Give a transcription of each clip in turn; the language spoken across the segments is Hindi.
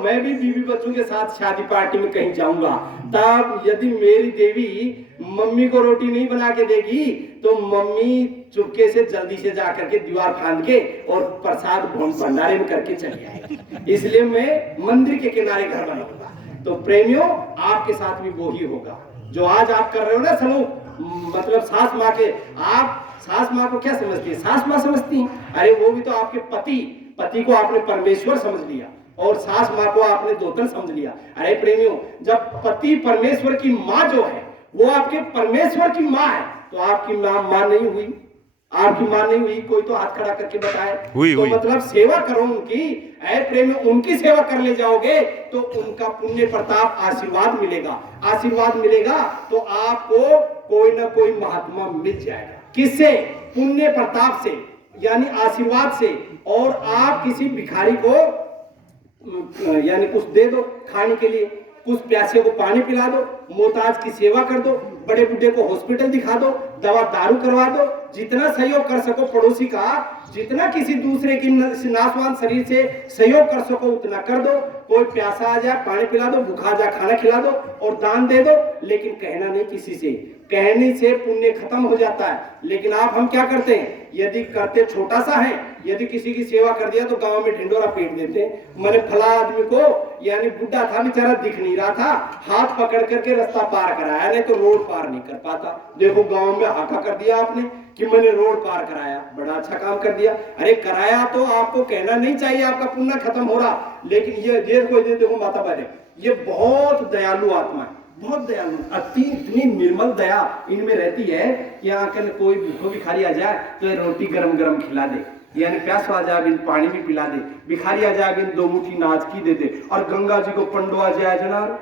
मैं भी बीवी बच्चों के साथ शादी पार्टी में कहीं जाऊंगा, तब यदि मेरी देवी मम्मी को रोटी नहीं बना के देगी तो मम्मी चुपके से जल्दी से जाकर के दीवार फांद के और प्रसाद भंडारे में करके चली आएगी। इसलिए मैं मंदिर के किनारे घर बनाऊंगा। तो प्रेमियों, आपके साथ भी वो ही होगा जो आज आप कर रहे हो ना समूह, मतलब सास माँ के। आप सास माँ को क्या समझती है? सास माँ समझती है। अरे वो भी तो आपके पति को आपने परमेश्वर समझ लिया और सास माँ को आपने दोतन समझ लिया। अरे प्रेमियों, जब पति परमेश्वर की माँ जो है वो आपके परमेश्वर की माँ है, तो आपकी माँ नहीं हुई? आपकी माँ नहीं हुई? कोई तो हाथ खड़ा करके बताए। तो मतलब सेवा करो उनकी। ऐ प्रेम, उनकी सेवा कर ले जाओगे तो उनका पुण्य प्रताप आशीर्वाद मिलेगा। आशीर्वाद मिलेगा तो आपको कोई ना कोई महात्मा मिल जाएगा। किससे? पुण्य प्रताप से, यानी आशीर्वाद से। और आप किसी भिखारी को यानी कुछ दे दो खाने के लिए, कुछ प्यासे को पानी पिला दो, मोहताज की सेवा कर दो, बड़े बुढ़े को हॉस्पिटल दिखा दो, दवा दारू करवा दो। जितना सहयोग कर सको पड़ोसी का, जितना किसी दूसरे की नाशवान शरीर से सहयोग कर सको उतना कर दो। कोई प्यासा आ जाए पानी पिला दो, भूखा जा खाना खिला दो और दान दे दो। लेकिन कहना नहीं किसी से, कहने से पुण्य खत्म हो जाता है। लेकिन हम क्या करते हैं? यदि करते छोटा सा है, यदि किसी की सेवा कर दिया तो गांव में ढिंडोरा पीट देते हैं। मैंने फला आदमी को, यानी बुढ़ा था बेचारा, दिख नहीं रहा था, हाथ पकड़ करके रास्ता पार कराया, नहीं तो रोड पार नहीं कर पाता। देखो गांव में हाका कर दिया आपने कि मैंने रोड पार कराया, बड़ा अच्छा काम कर दिया। अरे कराया तो आपको कहना नहीं चाहिए आपका पुण्य खत्म हो रहा। लेकिन ये देखो माता बहन, ये बहुत दयालु आत्मा है, बहुत दयालु, इतनी निर्मल दया इनमें रहती है कि आकर कोई भूखो भिखारी आ जाए तो रोटी गरम गरम खिला दे, यानी प्यास आ जाए बिन पानी भी पिला दे, भिखारी आ जाए बिन 2 मुट्ठी नाच की दे दे। और गंगा जी को पंडो आ जाए जनार,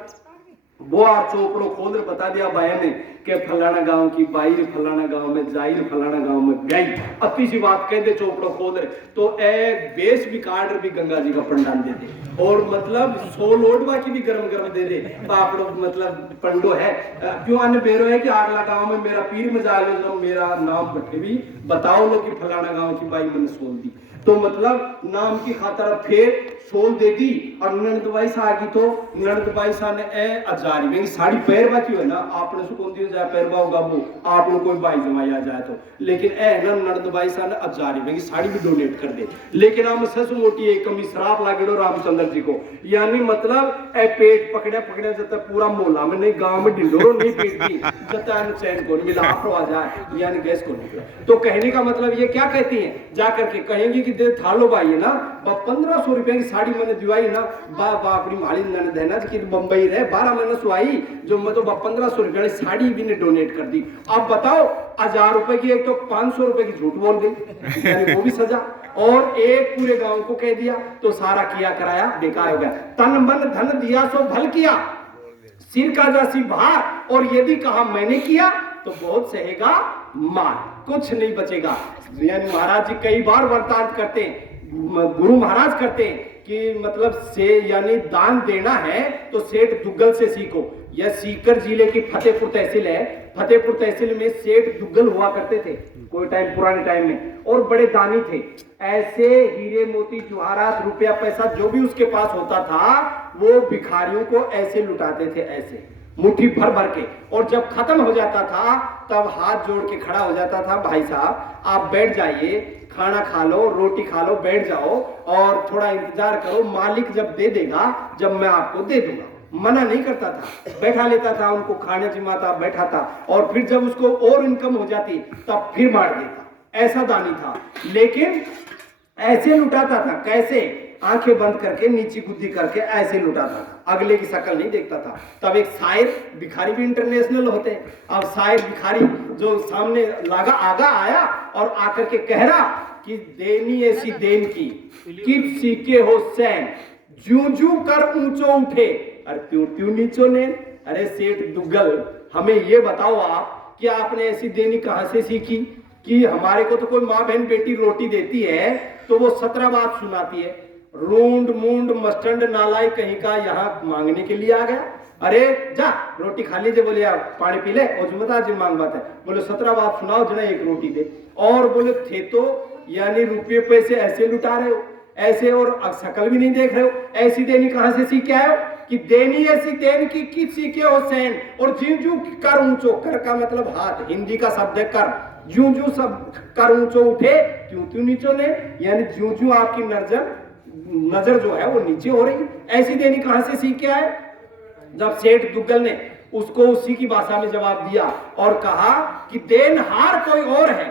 वो आप चोपड़ो खोल बता दिया बाया ने कि फलाना गांव की बाई फलाना गांव में जाई, फलाना गांव में गई, अति सी बात कह दे चोपड़ो खोल तो एक बेस भी काट भी गंगा जी का पंडाल दे दे। और मतलब 100 लोटवा की भी गरम गरम दे दे। बापड़ो मतलब पंडो है क्यों आने बेरो है कि आगला गांव में मेरा पीर में जा लो, मेरा नाम बटे भी बताओ लो कि फलाना गांव की बाई मैंने सोल दी। तो मतलब नाम की खातर फिर सोल दे दी। और नंदबाई सा आ गई तो नंदबाई सा ने ए अजारी में साड़ी पैरवा क्यों है ना, आपने सुकून दियो जाए पैरवा होगा वो आप लोग कोई बाई जमाई आ जाए तो। लेकिन ए ना नंदबाई सा ने अजारी में साड़ी भी डोनेट कर दे। लेकिन हम सस मोटी एक कमी शराब लागेड़ो रामचंद्र जी को, यानी मतलब ए पेट पकड़े जब तक पूरा मोहल्ला में नहीं, गांव में ढिंडोरो नहीं पीटती जब तक चैन को मिला आ जाए, यानी गैस को निकला। तो कहने का मतलब ये क्या कहती है, जाकर के कहेंगी कि दे थालो भाई है ना 1500 रुपए की साड़ी मैंने दिवाई ना, बापरी माली नन देना कि बंबई रहे 12 महीने सुहाई जो मैं तो 1500 रुपए की साड़ी भी ने डोनेट कर दी। अब बताओ 1000 रुपए की एक तो 500 रुपए की झूठ बोल गई, वो भी सजा। और एक पूरे गांव को कह दिया तो सारा किया कराया बेकार हो गया। तन मन धन दिया सो भल किया, सिर का जासी भार, और यदि कहा मैंने किया तो बहुत सहेगा मार, कुछ नहीं बचेगा। यानी महाराज जी कई बार वरदान करते हैं, गुरु महाराज करते हैं कि मतलब से यानी दान देना है तो सेठ दुग्गल से सीखो। यह सीकर जिले की फतेहपुर तहसील है। फतेहपुर तहसील में सेठ दुग्गल हुआ करते थे कोई टाइम, पुराने टाइम में, और बड़े दानी थे। ऐसे हीरे मोती जवाहरात रुपया पैसा जो भी उसके पास होता था वो भिखारियों को ऐसे लुटाते थे, ऐसे मुट्ठी भर भर के। और जब खत्म हो जाता था तब हाथ जोड़ के खड़ा हो जाता था, भाई साहब आप बैठ जाइए, खाना खा लो, रोटी खा लो, बैठ जाओ और थोड़ा इंतजार करो, मालिक जब दे देगा जब मैं आपको दे दूंगा। मना नहीं करता था, बैठा लेता था, उनको खाने जिमाता, बैठाता, और फिर जब उसको और इनकम हो जाती तब फिर मार देता। ऐसा दानी था। लेकिन ऐसे लुटाता था, कैसे? आंखें बंद करके नीची गुद्दी करके ऐसे लुटाता था, अगले की शक्ल नहीं देखता था। तब एक शायर भिखारी भी इंटरनेशनल होते हैं। अब शायर भिखारी जो सामने लागा आगा आया और आकर के कह रहा कि देनी ऐसी देन की कि सीखे हो सैन, जू जू कर ऊंचो उठे और त्यों त्यों नीचो ने। अरे सेठ दुग्गल, हमें ये बताओ आप कि आपने ऐसी देनी कहां से सीखी कि हमारे को तो कोई माँ बहन बेटी रोटी देती है तो वो 17 बात सुनाती है, रूंड मूंड मस्टंड नालाई कहीं का यहाँ मांगने के लिए आ गया। अरे जा रोटी खा लीजिए, बोले आप पानी पी ले, और जुम्मेदार जी मांग बात है, बोले 17 बात सुनाओ जना एक रोटी दे। और बोले थे तो यानी रुपये पैसे ऐसे लुटा रहे हो, ऐसे और शकल भी नहीं देख रहे हो, ऐसी देनी कहां से सीख के आए हो कि देनी ऐसी देन की सीखे हो सैन। और ज्यों ज्यों कर ऊंचो, कर का मतलब हाथ, हिंदी का शब्द है कर, ज्यों ज्यों सब कर ऊंचो उठे त्यों त्यों नीचो ले, यानी ज्यों ज्यों आपकी नजर जो है वो नीचे हो रही। ऐसी देनी कहां से सीख के आए? जब सेठ दुग्गल ने उसको उसी की भाषा में जवाब दिया और कहा कि देनहार कोई और है,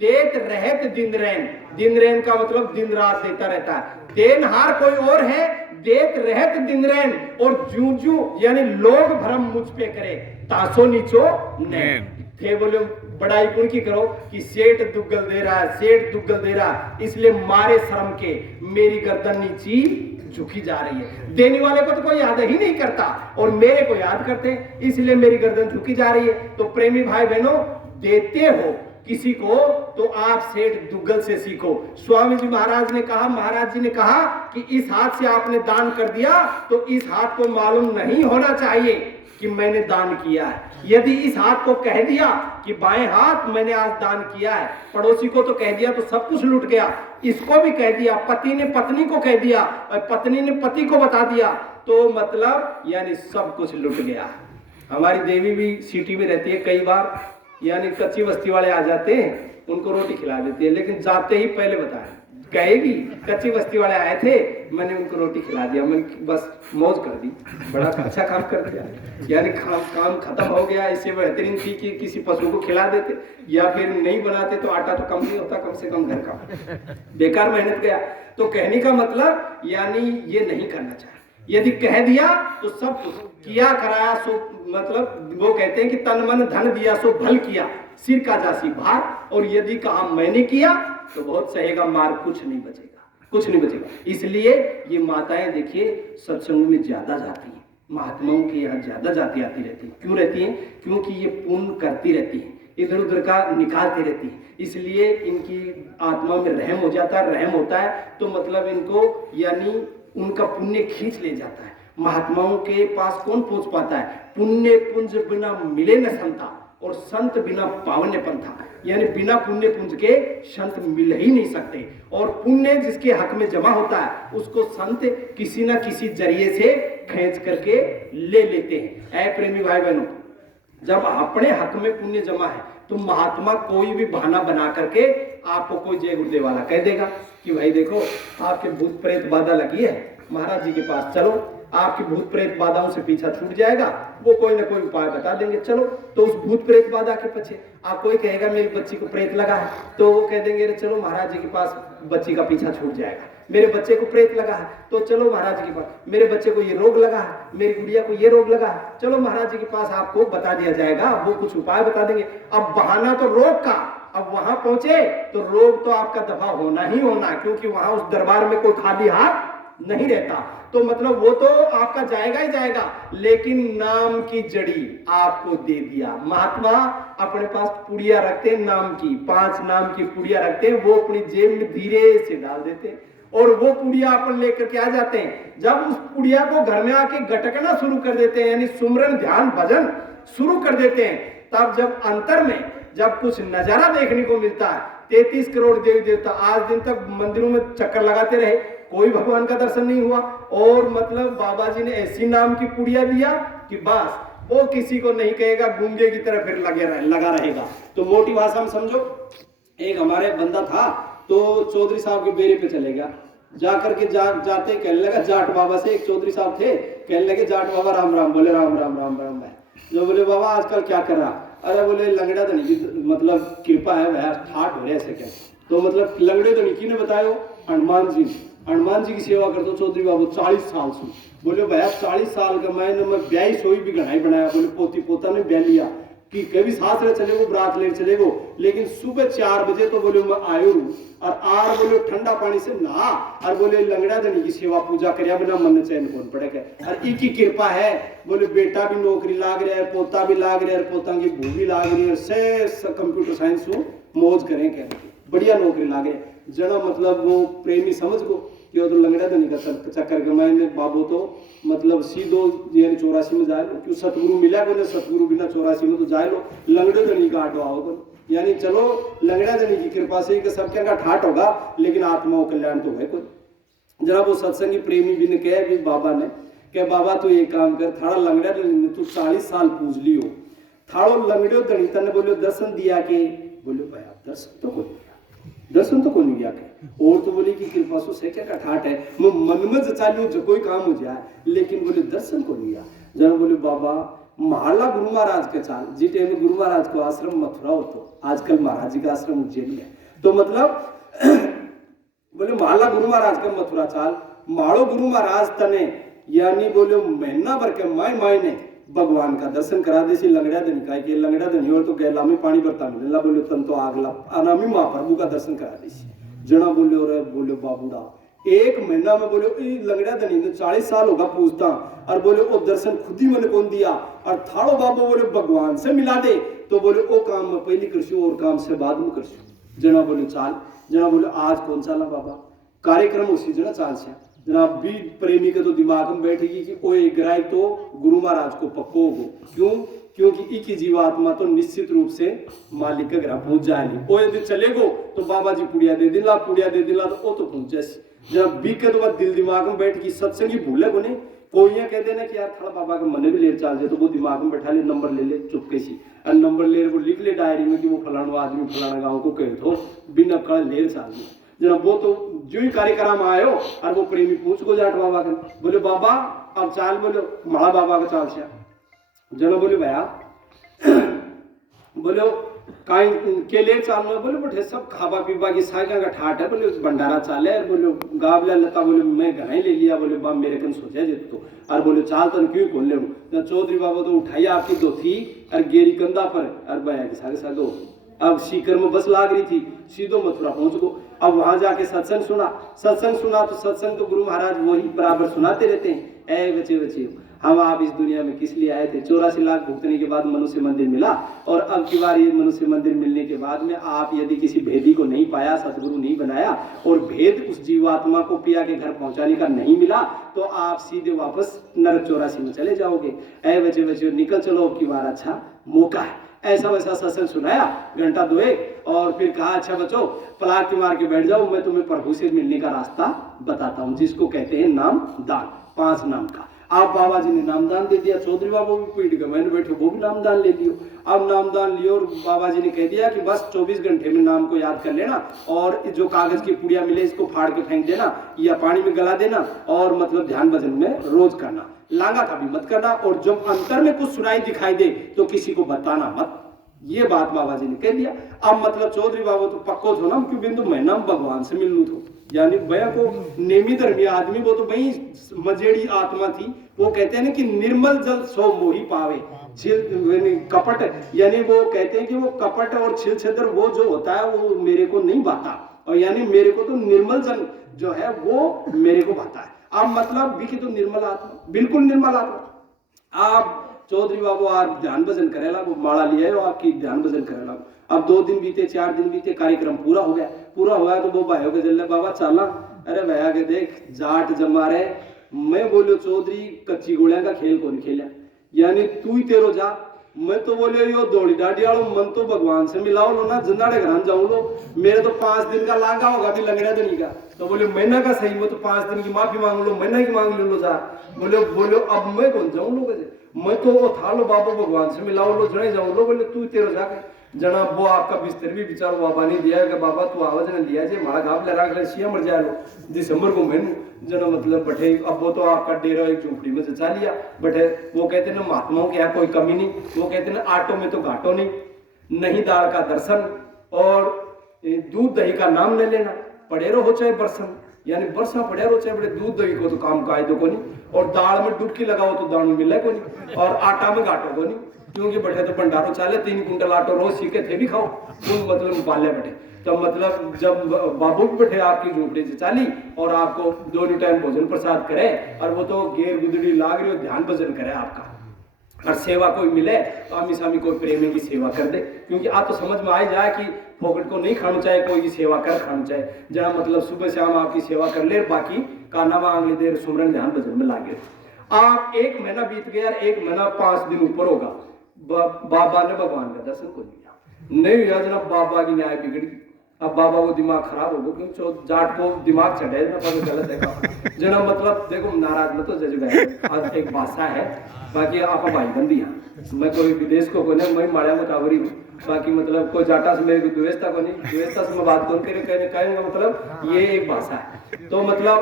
देत रहत दिन रैन, दिन रैन का मतलब दिन रात देता रहता है, देनहार कोई और है, देत रहत दिन रैन, और जू जू यानी लोग भरम मुझ पे करे, तासो नीचो नैन। थे बोले बड़ाई उनकी करो कि सेठ दुग्गल दे रहा है, सेठ दुग्गल दे रहा है, इसलिए मारे शर्म के मेरी गर्दन नीची झुकी जा रही है। देने वाले को तो कोई याद ही नहीं करता और मेरे को याद करते, इसलिए मेरी गर्दन झुकी जा रही है। तो प्रेमी भाई बहनों, देते हो किसी को तो आप सेठ दुग्गल से सीखो। स्वामी जी महाराज ने कहा, महाराज जी ने कहा कि इस हाथ से आपने दान कर दिया तो इस हाथ को मालूम नहीं होना चाहिए कि मैंने दान किया है। यदि इस हाथ को कह दिया कि बाएं हाथ मैंने आज दान किया है, पड़ोसी को तो कह दिया तो सब कुछ लूट गया, इसको भी कह दिया, पति ने पत्नी को कह दिया और पत्नी ने पति को बता दिया तो मतलब यानी सब कुछ लूट गया। हमारी देवी भी सिटी में रहती है, कई बार यानी कच्ची बस्ती वाले आ जाते हैं, उनको रोटी खिला देती है, लेकिन जाते ही पहले बताए कहेगी कच्ची बस्ती वाले आए थे, मैंने उनको रोटी खिला दिया, मैंने बस मौज कर दी, बड़ा अच्छा काम कर दिया, यानी काम खत्म हो गया। इससे बेहतरीन थी कि किसी पशु को खिला देते या फिर नहीं बनाते तो आटा तो कम नहीं होता, कम से कम घर का, बेकार मेहनत गया। तो कहने का मतलब यानी ये नहीं करना चाहिए। यदि कह दिया तो सब कुछ किया कराया सो, मतलब वो कहते हैं कि तन मन धन दिया सो भल किया, सिर का जासी भार, और यदि कहा मैंने किया तो बहुत सहेगा मार, कुछ नहीं बचेगा, कुछ नहीं बचेगा। इसलिए ये माताएं देखिए सत्संग में ज्यादा जाती हैं, महात्माओं के यहाँ ज्यादा जाती आती रहती है। क्यों रहती हैं? क्योंकि ये पुण्य करती रहती है, इधर उधर का निकालती रहती है, इसलिए इनकी आत्मा में रहम हो जाता है। रहम होता है तो मतलब इनको यानी उनका पुण्य खींच ले जाता है। महात्माओं के पास कौन पहुंच पाता है? पुण्य पुंज बिना मिले न संता, और संत बिना पावन्य पंथा, यानी बिना पुण्य पुंज के संत मिल ही नहीं सकते। और पुण्य जिसके हक में जमा होता है उसको संत किसी ना किसी जरिए से खींच करके ले लेते हैं। ऐ प्रेमी भाई बहनों, जब अपने हक में पुण्य जमा है तो महात्मा कोई भी बहाना बना करके आपको, कोई जय गुरुदेव वाला कह देगा कि भाई देखो आपके भूत प्रेत बाधा लगी है, महाराज जी के पास चलो, आपकी भूत प्रेत बाधाओं से पीछा छूट जाएगा, वो कोई ना कोई उपाय बता देंगे, चलो। तो उस भूत प्रेत बाधा के पीछे आप, कोई कहेगा मेरी बच्ची को प्रेत लगा है तो वो कह देंगे चलो महाराज जी के पास बच्ची का पीछा छूट जाएगा। मेरे बच्चे को प्रेत लगा है तो चलो महाराज जी के पास, मेरे बच्चे को ये रोग लगा है, मेरी गुड़िया को ये रोग लगा है, चलो महाराज जी के पास आपको बता दिया जाएगा, वो कुछ उपाय बता देंगे। अब बहाना तो रोग का, अब वहां पहुंचे तो रोग तो आपका दफा होना ही होना, क्योंकि वहां उस दरबार में कोई खाली हाथ नहीं रहता। तो मतलब वो तो आपका जाएगा ही जाएगा, लेकिन नाम की जड़ी आपको दे दिया। महात्मा अपने पास पुड़िया रखते हैं नाम की, 5 नाम की पुड़िया रखते हैं, वो अपनी जेब में धीरे से डाल देते हैं और वो पुड़िया अपन लेकर के आ जाते हैं। जब उस पुड़िया को घर में आके गटकना शुरू कर देते हैं, यानी सुमरन ध्यान भजन शुरू कर देते हैं, तब जब अंतर में जब कुछ नजारा देखने को मिलता है, 33 करोड़ देवी देवता आज दिन तक मंदिरों में चक्कर लगाते रहे, कोई भगवान का दर्शन नहीं हुआ। और मतलब बाबा जी ने ऐसी नाम की पुड़िया दिया कि बस वो किसी को नहीं कहेगा, गूंगे की तरह फिर लगा रहेगा। तो मोटी भाषा में समझो, एक हमारे बंदा था तो चौधरी साहब के बेरे पे चले गया, जाकर के जाते कहने लगा जाट बाबा से, एक चौधरी साहब थे, कहने लगे जाट बाबा राम राम। बोले राम राम राम राम है। जो बोले बाबा आजकल क्या कर रहा? अरे बोले लंगड़ा धनी की मतलब कृपा है भैया, ठाट हो रहे ऐसे क्या? तो मतलब लंगड़े धनी की ने बताया हनुमान जी की सेवा करते हो चौधरी बाबू 40 साल से। बोले भैया 40 साल का मैं 42 सोई भी घनाई बनाया। बोले पोती पोता ने ब्याह लिया कि कभी साथ ले चले गो, बरात ले चले गो, लेकिन सुबह 4 बजे तो बोले मैं आयो रू और आर बोले ठंडा पानी से नहा और बोले लंगड़ा धनी की सेवा पूजा करिया बिना मन चैन कौन पड़ेगा। और एक ही कृपा है, बोले बेटा भी नौकरी लाग रहा है, पोता भी लाग रहा है, पोता की भू भी लाग रही है, से कंप्यूटर साइंस हो मौज करें कह बढ़िया नौकरी लागे। जना मतलब वो प्रेमी समझ गो कि तो लंगड़ा धनी का चक्कर के मैंने बाबू तो मतलब सीधो यानी 84 में जाए लो, क्यों सतगुरु मिला बोले सतगुरु बिना 84 में तो जाए लो, लंगड़े धनी का आटो आओ बोले, यानी चलो लंगड़ा धनी की कृपा से कि सबके का ठाट होगा, लेकिन आत्मा कल्याण तो है कोई। जरा वो सत्संगी प्रेमी भी ने कहा कि बाबा ने कि बाबा तू एक काम कर, थारा लंगड़ा तू 40 साल पूज लियो, थारो लंगड़ो धनी तने बोलो दर्शन दिया के, बोलो भैया दर्शन तो कोई दर्शन तो कोई नहीं गया के, और तो बोले कि कृपा सो से क्या का ठाट है, मैं मन में चालू जो कोई काम हो जाए, लेकिन बोले दर्शन को नहीं गया। जरा बोले बाबा महला गुरु महाराज के चाल जी टाइम में गुरु महाराज को आश्रम मथुरा हो, तो आजकल महाराज जी का आश्रम उज्जैन में, तो मतलब बोले महला गुरु महाराज का मथुरा चाल, माड़ो गुरु महाराज तने यानी बोले महीना भर के माय ने भगवान का दर्शन करा दे सी लंगड़ा धनी का के लंगड़ा धनी और तो गैला में पानी भरता मिलेला, बोले तन तो आगला अनामी महाप्रभु का दर्शन करा दे सी। जना बोले और बोले बाबूड़ा एक महीना में बोले लंगड़ा धनी ने 40 साल होगा पूछता, और बोले वो दर्शन खुद ही मैंने कौन दिया, और थाड़ो बाबू बोले भगवान से मिला दे, तो बोले वो काम में पहले करशु और काम से बाद में करशु। जना बोले चाल, जना बोले आज कौन चाला बाबा, कार्यक्रम उसी जना चाल से जनाब भी प्रेमी के तो दिमाग में बैठेगी कि ओ एक ग्राहक तो गुरु महाराज को पक्को हो, क्यों, क्योंकि एक ही जीवात्मा तो निश्चित रूप से मालिक के घर पहुंच जाएगी, ओ यदि चलेगो तो बाबा जी पुड़िया दे दिला तो वो तो पहुंच जाए। जब बी के तो दिल दिमाग में बैठ की सत्संगी भूले को नहीं, कोई ये कह देना कि यार थोड़ा बाबा के मन भी लेर चाल जाए, तो वो दिमाग में बैठा ले, नंबर ले ले चुपके सी, और नंबर ले वो लिख ले डायरी में कि वो फलाना आदमी फलाना गाँव को कहे तो बिना कड़ लेर चाल जाए। जब वो तो जो ही कार्यक्रम आयो और वो प्रेमी पूछ को जाट बाबा के, बोले बाबा अब चाल, बोलो माड़ा बाबा का चाल से, जना बोले भैया बोले काई के लिए चाल में, बोले बैठे सब खाबा पीबा की साइका का ठाट है, बोले भंडारा चाल है, बोले गावला लता, बोले मैं घर ही ले लिया, बोले बाप मेरे कन सोचा जे तो, और बोले चाल तन क्यों खोल ले, चौधरी बाबा तो उठाइया आपकी दो थी और गेरी कंधा पर, और भैया के सागे सागे अब सीकर में बस लाग रही थी, सीधो मथुरा पहुंच गो। अब वहां जाके सत्संग सुना तो सत्संग तो गुरु महाराज वही बराबर सुनाते रहते हैं, ए बच्चे बच्चे हम आप इस दुनिया में किस लिए आए थे, 84 लाख भुगतने के बाद मनुष्य मंदिर मिला, और अब की बार ये मनुष्य मंदिर मिलने के बाद में आप यदि किसी भेदी को नहीं पाया, सतगुरु नहीं बनाया, और भेद उस जीवात्मा को पिया के घर पहुंचाने का नहीं मिला, तो आप सीधे वापस नरक 84 में चले जाओगे। ए बच्चे बच्चे निकल चलो, अब की बार अच्छा मौका है। ऐसा वैसा सत्संग सुनाया घंटा 2 और फिर कहा अच्छा बच्चों पलाट मार के बैठ जाओ, मैं तुम्हें प्रभु से मिलने का रास्ता बताता हूँ, जिसको कहते हैं नाम दान, 5 नाम का। आप बाबा जी ने नामदान दे दिया, चौधरी बाबू भी पीट गए, मैंने बैठे वो भी नामदान ले लियो। अब नामदान लियो और बाबा जी ने कह दिया कि बस 24 घंटे में नाम को याद कर लेना, और जो कागज की पुड़िया मिले इसको फाड़ के फेंक देना या पानी में गला देना, और मतलब ध्यान भजन में रोज करना, लांगा का भी मत करना, और जब अंतर में कुछ सुनाई दिखाई दे तो किसी को बताना मत। ये बात बाबा जी ने कह दिया। अब मतलब चौधरी बाबू तो पक्को थो ना, क्यों बिंदु मैं नाम भगवान से मिलू थो, यानी भैया को नेमी धर्मी आदमी, वो तो भाई मजेड़ी आत्मा थी, वो कहते हैं ना कि निर्मल जल सो मोही पावे, कपट, यानी वो कहते हैं कि वो कपट और छिल छिद्र वो जो होता है वो मेरे को नहीं भाता, और यानी मेरे को तो निर्मल जन जो है वो मेरे को भाता है। अब मतलब भी कि तो निर्मल आत्मा, बिल्कुल निर्मल आत्मा। आप चौधरी बाबू आप ध्यान भजन करेला, वो माला लिया है आपकी ध्यान भजन करेला। अब 2 दिन बीते, 4 दिन बीते, कार्यक्रम पूरा हो गया तो वो भाइयों के जल्ले बाबा चला, अरे भैया के देख जाट जमा रहे, मैं बोलो चौधरी कच्ची गोलियां का खेल कौन खेला, यानी तू ही तेरो जा, मैं तो बोले यो दौड़ी डाडी वालों मन तो भगवान से मिलाओ लो ना, जंदाड़े घर जाऊं लो, मेरे तो 5 दिन का लांगा होगा भी लंगड़ा धनी का, तो बोले महीना का सही, मैं तो 5 दिन की माफी मांग लो, महीना की मांग लो जा, बोलो अब मैं कौन जाऊं लो, मैं तो वो था लो बाबा भगवान से मिलाओ लो, जने जाऊं लो, बोले तू तेरो जाके जना वो आपका बिस्तर भी बिचार बाबा ने दिया कि बाबा तू आवाज ने लिया जे मारा घाव ले राख ले सिया मर जाए लो दिसंबर को मैंने जना मतलब बैठे। अब वो तो आपका डेरा एक झोपड़ी में चचा लिया बैठे, वो कहते ना महात्माओं की कोई कमी नहीं, वो कहते ना आटो में तो घाटो नहीं दाल का दर्शन और दूध दही का नाम ले लेना, पड़े रहो चाहे बरसन, यानी बरसा पड़े रहो चाहे बड़े दूध दही को तो काम का दो को नहीं, और दाल में डुबकी लगाओ तो दाल मिले को नहीं, और आटा में घाटो को नहीं, क्योंकि बैठे तो भंडारो चाले 3 कुंटल आटो रोज सीखे थे भी खाओ, तो मतलब पाले बैठे। तो मतलब जब बाबू भी बैठे आपकी झोपड़ी से चाली और आपको 2 टाइम भोजन प्रसाद करे, और वो तो गेर गुदड़ी लाग रही हो ध्यान भजन करे आपका, और सेवा कोई मिले तो आमी सामी कोई प्रेमी की सेवा कर दे, क्योंकि आप तो समझ में आ जाए कि फोकट को नहीं खाना चाहिए, कोई की सेवा कर खाना चाहिए, जहाँ मतलब सुबह शाम आपकी सेवा कर ले, बाकी काना मांग ले देर सुमरन ध्यान भजन में लागे। आप 1 महीना बीत गया, 1 महीना 5 दिन ऊपर होगा, बाबा ने भगवान का दर्शन को दिया नहीं हुआ, जनाब बाबा की न्याय बिगड़ गई। अब बाबा को दिमाग खराब हो गया क्योंकि जाट को दिमाग चढ़े ना पर गलत देखा जना मतलब देखो नाराज मत हो जज गए आज एक भाषा है बाकी आप भाई बंदी हैं मैं कोई विदेश को कोने मैं माड़िया को टावरी हूँ बाकी मतलब कोई जाटा से मेरे को द्वेषता को नहीं द्वेषता से मैं बात कौन करे कहेंगे मतलब ये एक भाषा है तो मतलब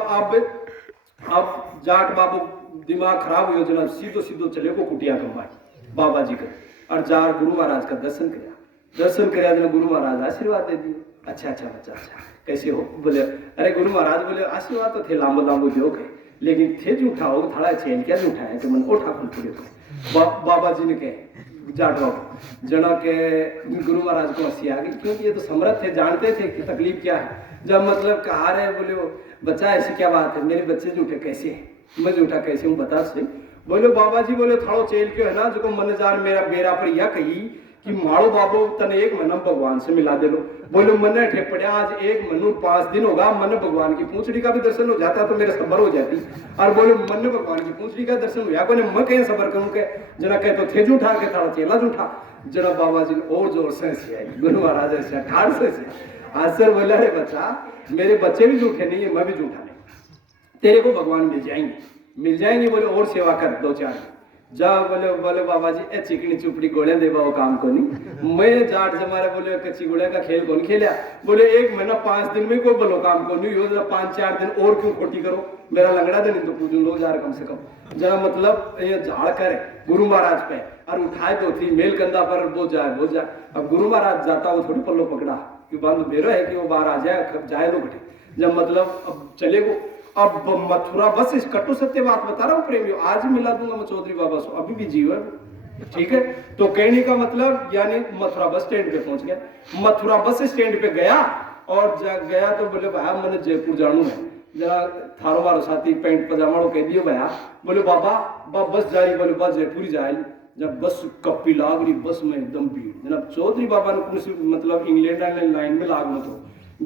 अब जाट बाबू दिमाग खराब हो जना सीधो सीधो चले को कुटिया कमाए बाबा जी का और जार गुरु महाराज का दर्शन कराया जना गुरु महाराज आशीर्वाद दे दिए अच्छा बच्चा अच्छा कैसे हो बोले अरे गुरु महाराज बोले आशीर्वाद तो थे लांबो जो के लेकिन थे जूठा हो थोड़ा चैन क्या जूठा है कि मन उठा खुल पूरे बाबा जी ने कहे जाट बाबू जना के गुरु महाराज को हंसी आ गई क्योंकि ये तो समर्थ थे जानते थे कि तकलीफ क्या है जब मतलब कहा रहे बोले वो बच्चा ऐसी क्या बात है मेरे बच्चे जूठे कैसे है मैं जूठा कैसे हूँ बता से बोले बाबा जी बोले थोड़ा चेल क्यों है ना जो मन जार मेरा बेरा पर यह कही कि मारो बाबू तने एक महीना भगवान से मिला दे लो बोलो मन ठेप पड़े आज एक मनु 5 दिन होगा मन भगवान की पूंछड़ी का भी दर्शन हो जाता तो मेरा सबर हो जाती और बोले मन भगवान की पूंछड़ी का दर्शन हुआ कोने मैं कहीं सबर करूं के जना कहे तो थे जूठा के थोड़ा चेला जूठा जना बाबा जी और जोर से आई गुरु महाराज से ठाड़ से आसर बोला रे बच्चा मेरे बच्चे भी जूठे नहीं है मैं भी जूठा नहीं तेरे को भगवान मिल जाएंगे बोले और सेवा कर 2-4 जा बोले बाबा जी ए चिकनी चुपड़ी गोलियां देवा वो काम को नहीं मैं जाट जमारे बोले कच्ची गोलियां का खेल कौन खेलिया बोले 1 महीना 5 दिन में कोई भलो काम को नहीं हो 5-4 दिन और क्यों खोटी करो मेरा लंगड़ा दिन तो पूजू लोग जा कम से कम जरा मतलब ये झाड़ कर गुरु महाराज पे और उठाए तो थी मेल कंधा पर वो जाए अब गुरु महाराज जाता वो थोड़ी पल्लो पकड़ा कि बंद बेरो है कि वो बाहर आ जाए लोग जब मतलब अब चले वो अब मथुरा बस इस कटु सत्य बात बता रहा हूँ प्रेमियों आज ही मिला दूंगा मैं चौधरी बाबा से अभी भी जीवन ठीक है तो कहने का मतलब यानी मथुरा बस स्टैंड पे पहुंच गया मथुरा बस स्टैंड पे गया और गया तो बोले भाई मैंने जयपुर जानू है जरा थारो मारो साथी पैंट पजामा कह दियो भैया बोले बाबा बस जा रही बोले बस जयपुर ही जाए जब बस कप्पी लाग रही बस में एकदम भीड़ जनाब चौधरी बाबा ने कुछ मतलब इंग्लैंड लाइन में लाग मत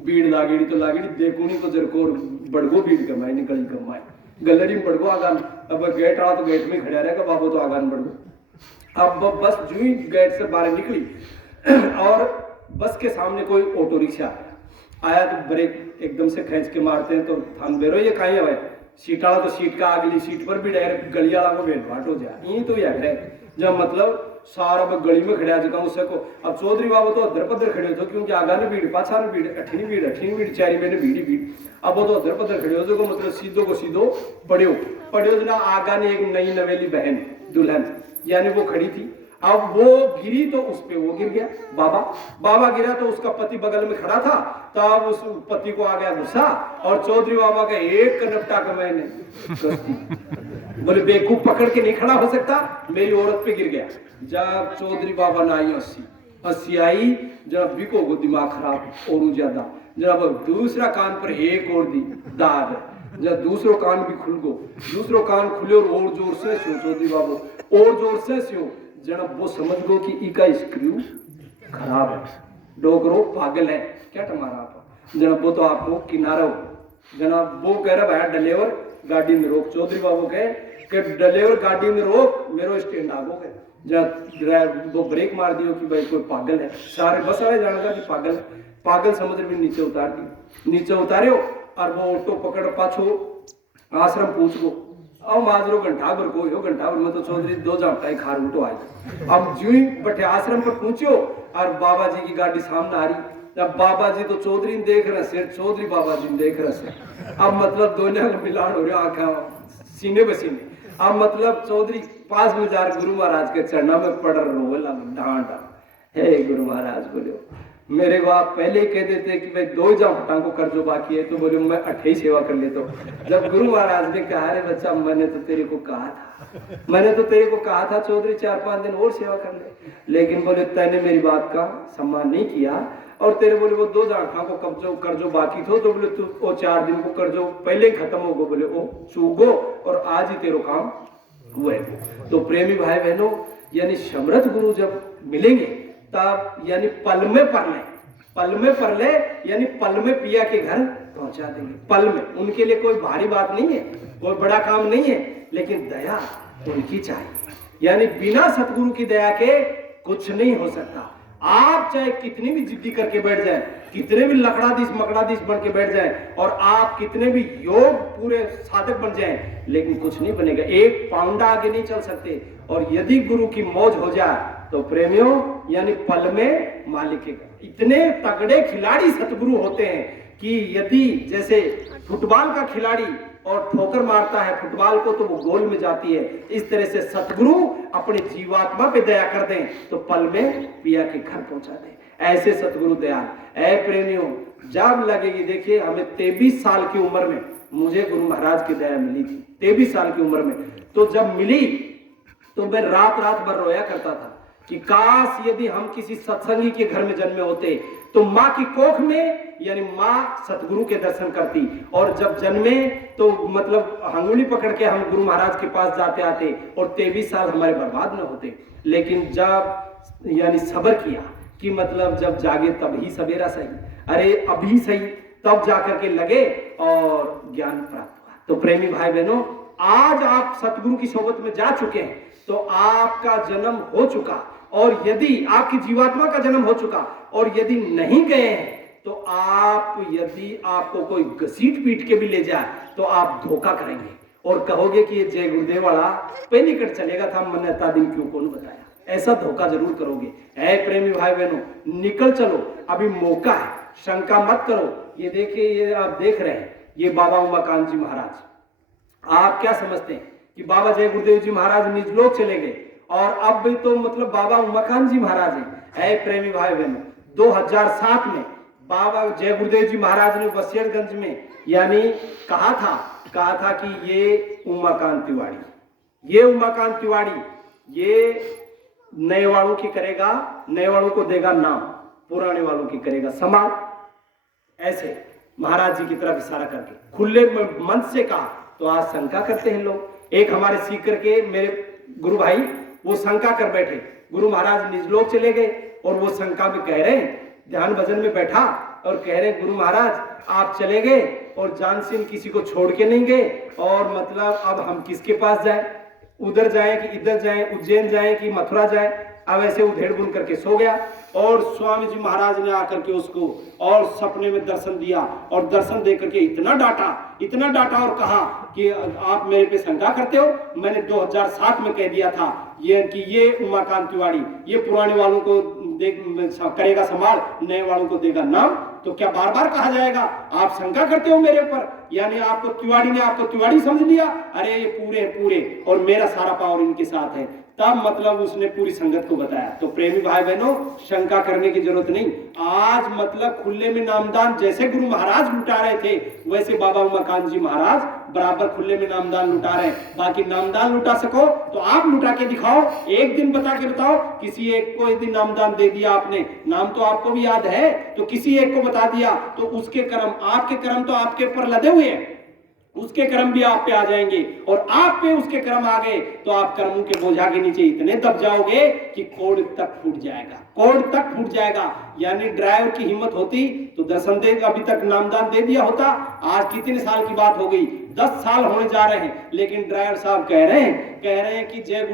भीड़ लागेड़ी तो लागेड़ी देखूनी तो जरकोर बड़गो भीड़ कमाई निकली कमाई गलड़ी में बड़गो आगान अब गेट आया तो गेट में खड़ा रहेगा बाबू तो आगान बड़गो अब बस जो ही गेट से बाहर निकली और बस के सामने कोई ऑटो रिक्शा आया तो ब्रेक एकदम से खींच के मारते हैं तो थान बेरो ये कहीं है भाई सीट वाला तो सीट का अगली सीट पर भी डायरेक्ट गली वाला को भेंट भाट हो जाए ये तो यह है जब मतलब सारा मैं गली में खड़ा चुका उससे को अब चौधरी बाबू तो अदर पदर खड़े हो क्योंकि आगा ने भीड़ पाछा ने भीड़ अठनी भीड़ चारी में भीड़ अब वो तो अदर पदर खड़े हो मतलब सीधो को सीधो पढ़ियो जना आगा ने एक नई नवेली बहन दुल्हन यानी वो खड़ी थी अब वो गिरी तो उस पे वो गिर गया बाबा गिरा तो उसका पति बगल में खड़ा था तब उस पति को आ गया गुस्सा और चौधरी बाबा का एक कनपटा का मैंने बोले बेवकूफ पकड़ के नहीं खड़ा हो सकता मेरी औरत पे गिर गया जब चौधरी बाबा ने आई हंसी आई जब बिको को दिमाग खराब और ज्यादा जब दूसरा कान पर एक और दी दाग जब दूसरो कान भी खुल गो दूसरो कान खुले और जोर से सियो चौधरी बाबू और जोर से सियो जनाब वो समझ गो कि इका स्क्रू खराब है डोगरो पागल है क्या तुम्हारा आप जनाब वो तो आपको किनारा हो जनाब वो कह रहा भाई ड्राइवर गाड़ी में रोक चौधरी बाबू कहे कि ड्राइवर गाड़ी में रोक मेरो स्टैंड आगो गए जब वो ब्रेक मार दियो कि भाई कोई पागल है सारे बस वाले जानेगा कि पागल समझ में नीचे उतारे और वो ऑटो पकड़ पाछो आश्रम पूछ गो अब माजरो घंटा भर को यो घंटा भर में तो चौधरी 2 जापटा खार उठो आई अब जू ही बटे आश्रम पर पहुंचो और बाबा जी की गाड़ी सामने आ रही जब बाबा जी तो चौधरी देख रहे से चौधरी बाबा जी देख रहे से अब मतलब दोनों मिलान हो रहा आंखा सीने बसीने अब मतलब चौधरी 5 में जार गुरु महाराज के चरणों में पड़ रोला डांडा हे गुरु महाराज बोले मेरे को आप पहले ही कह देते कि भाई 2 जापटा को कर जो बाकी है तो बोले मैं 8 ही सेवा कर लेता हूँ जब गुरु महाराज ने कहा अरे बच्चा मैंने तो तेरे को कहा था चौधरी 4-5 दिन और सेवा कर ले लेकिन बोले तैने मेरी बात का सम्मान नहीं किया और तेरे बोले वो 2 जापटा को कब्जो कर जो बाकी थो तो बोले तू वो 4 दिन को कर जो पहले ही खत्म हो गो बोले ओ चूगो और आज ही तेरो काम हुआ है तो प्रेमी भाई बहनों यानी समर्थ गुरु जब मिलेंगे तब यानी पल में पर ले यानी पल में पिया के घर पहुंचा देंगे पल में उनके लिए कोई भारी बात नहीं है कोई बड़ा काम नहीं है लेकिन दया उनकी चाहिए यानी बिना सतगुरु की दया के कुछ नहीं हो सकता आप चाहे कितनी भी जिद्दी करके बैठ जाए, कितने भी लकड़ाधीश मकड़ाधीश बन के बैठ जाए, और आप कितने भी योग पूरे साधक बन जाए, लेकिन कुछ नहीं बनेगा, एक पाउंडा आगे नहीं चल सकते। और यदि गुरु की मौज हो जाए तो प्रेमियों यानी पल में मालिक के। इतने तगड़े खिलाड़ी सतगुरु होते हैं कि यदि जैसे फुटबॉल का खिलाड़ी और ठोकर मारता है फुटबॉल को तो वो गोल में जाती है, इस तरह से सतगुरु अपने जीवात्मा पे दया कर दें तो पल में पिया के घर पहुंचा दें। ऐसे सतगुरु दयाल। ऐ प्रेमियों, जब लगेगी, देखिए हमें 23 साल की उम्र में मुझे गुरु महाराज की दया मिली थी, 23 साल की उम्र में। तो जब मिली तो मैं रात रात भर रोया करता था कि काश यदि हम किसी सत्संगी के घर में जन्मे होते तो माँ की कोख में यानी माँ सतगुरु के दर्शन करती, और जब जन्मे तो मतलब अंगुली पकड़ के हम गुरु महाराज के पास जाते आते और 23 साल हमारे बर्बाद न होते। लेकिन जब यानी सब्र किया कि मतलब जब जागे तब ही सवेरा सही, अरे अभी सही, तब जाकर के लगे और ज्ञान प्राप्त हुआ। तो प्रेमी भाई बहनों, आज आप सतगुरु की सोबत में जा चुके हैं तो आपका जन्म हो चुका, और यदि आपकी जीवात्मा का जन्म हो चुका, और यदि नहीं गए हैं तो आप, यदि आपको कोई घसीट पीट के भी ले जाए तो आप धोखा करेंगे और कहोगे कि ये जय गुरुदेव वाला पे निकट चलेगा था, मैंने इतना दिन क्यों कौन बताया, ऐसा धोखा जरूर करोगे। ऐ प्रेमी भाई बहनों, निकल चलो, अभी मौका है, शंका मत करो। ये देखिए, ये आप देख रहे हैं, ये बाबा उमाकांत जी महाराज। आप क्या समझते हैं कि बाबा जय गुरुदेव जी महाराज निज लोक चले गए और अब भी तो मतलब बाबा उमाकांत जी महाराज हैं। ऐ प्रेमी भाई बहनों, 2007 में बाबा जय गुरुदेव जी महाराज ने वसियतगंज में यानी कहा था कि ये उमाकांत तिवाड़ी ये नए वालों की करेगा, नए वालों को देगा नाम, पुराने वालों की करेगा समाज। ऐसे महाराज जी की तरफ इशारा करके खुले मन से कहा। तो आज शंका करते हैं लोग। एक हमारे सीकर के मेरे गुरु भाई, वो शंका कर बैठे, गुरु महाराज निज लोक चले गए, और वो शंका में कह रहे हैं, ध्यान भजन में बैठा और कह रहे गुरु महाराज आप चले गए और जानसीन किसी को छोड़ के नहीं गए, और मतलब अब हम किसके पास जाएं, उधर जाएं कि इधर जाएं, उज्जैन जाएं कि मथुरा जाएं। अब ऐसे उधेड़ बुन करके सो गया, और स्वामी जी महाराज ने आकर के उसको और सपने में दर्शन दिया, और दर्शन दे करके इतना डांटा और कहा कि आप मेरे पे शंका करते हो, मैंने 2007 में कह दिया था ये उमाकांत तिवाड़ी ये पुराने वालों को करेगा संभाल, नए वालों को देगा नाम। तो क्या बार बार कहा जाएगा आप शंका करते हो मेरे पर, यानी आपको तिवाड़ी ने आपको तिवाड़ी समझ लिया, अरे ये पूरे और मेरा सारा पावर इनके साथ है। तब मतलब उसने पूरी संगत को बताया। तो प्रेमी भाई बहनों, शंका करने की जरूरत नहीं। आज मतलब खुले में नामदान जैसे गुरु महाराज लुटा रहे थे, वैसे बाबा उमाकांत जी महाराज बराबर खुले में नामदान लुटा रहे हैं। बाकी नामदान लुटा सको तो आप लुटा के दिखाओ, एक दिन बता के बताओ, किसी एक को एक दिन नामदान दे दिया आपने, नाम तो आपको भी याद है, तो किसी एक को बता दिया तो उसके कर्म, आपके कर्म तो आपके ऊपर लदे हुए हैं, उसके कर्म भी आप पे आ जाएंगे, और आप पे उसके कर्म आ गए तो आप कर्मों के बोझा के नीचे इतने दब जाओगे कि कोड़ तक फूट जाएगा। यानी ड्राइवर की हिम्मत होती तो दर्शन दे, अभी तक नामदान दे दिया होता। आज कितने साल की बात हो गई, 10 साल होने जा रहे हैं, लेकिन ड्राइवर साहब कह रहे हैं कि जय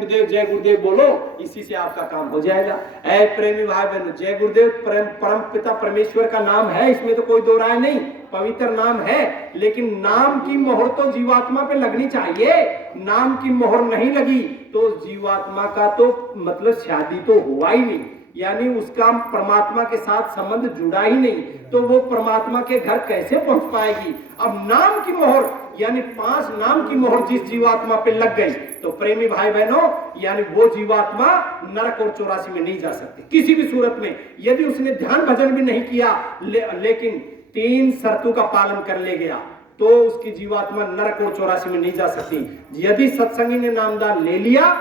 गुरुदेव बोलो, इसी से आपका काम हो जाएगा। ऐ प्रेमी भाई बहनों, जय गुरुदेव परम पिता परमेश्वर का नाम है, इसमें तो कोई दो राय नहीं, पवित्र नाम है, लेकिन नाम की मोहर तो जीवात्मा पे लगनी चाहिए। नाम की मोहर नहीं लगी तो जीवात्मा का तो मतलब शादी तो हुआ ही नहीं, यानी उसका परमात्मा के साथ संबंध जुड़ा ही नहीं, तो वो परमात्मा के घर कैसे पहुंच पाएगी। अब नाम की मोहर यानी 5 नाम की मोहर जिस जीवात्मा पे लग गई तो प्रेमी भाई बहनों, यानी वो जीवात्मा नरक और 84 में नहीं जा सकती किसी भी सूरत में। यदि उसने ध्यान भजन भी नहीं किया लेकिन 3 शर्तों का पालन कर ले गया तो उसकी जीवात्मा नरक और 84 में नहीं जा सकती। यदि सत्संगी ने नामदान ले लिया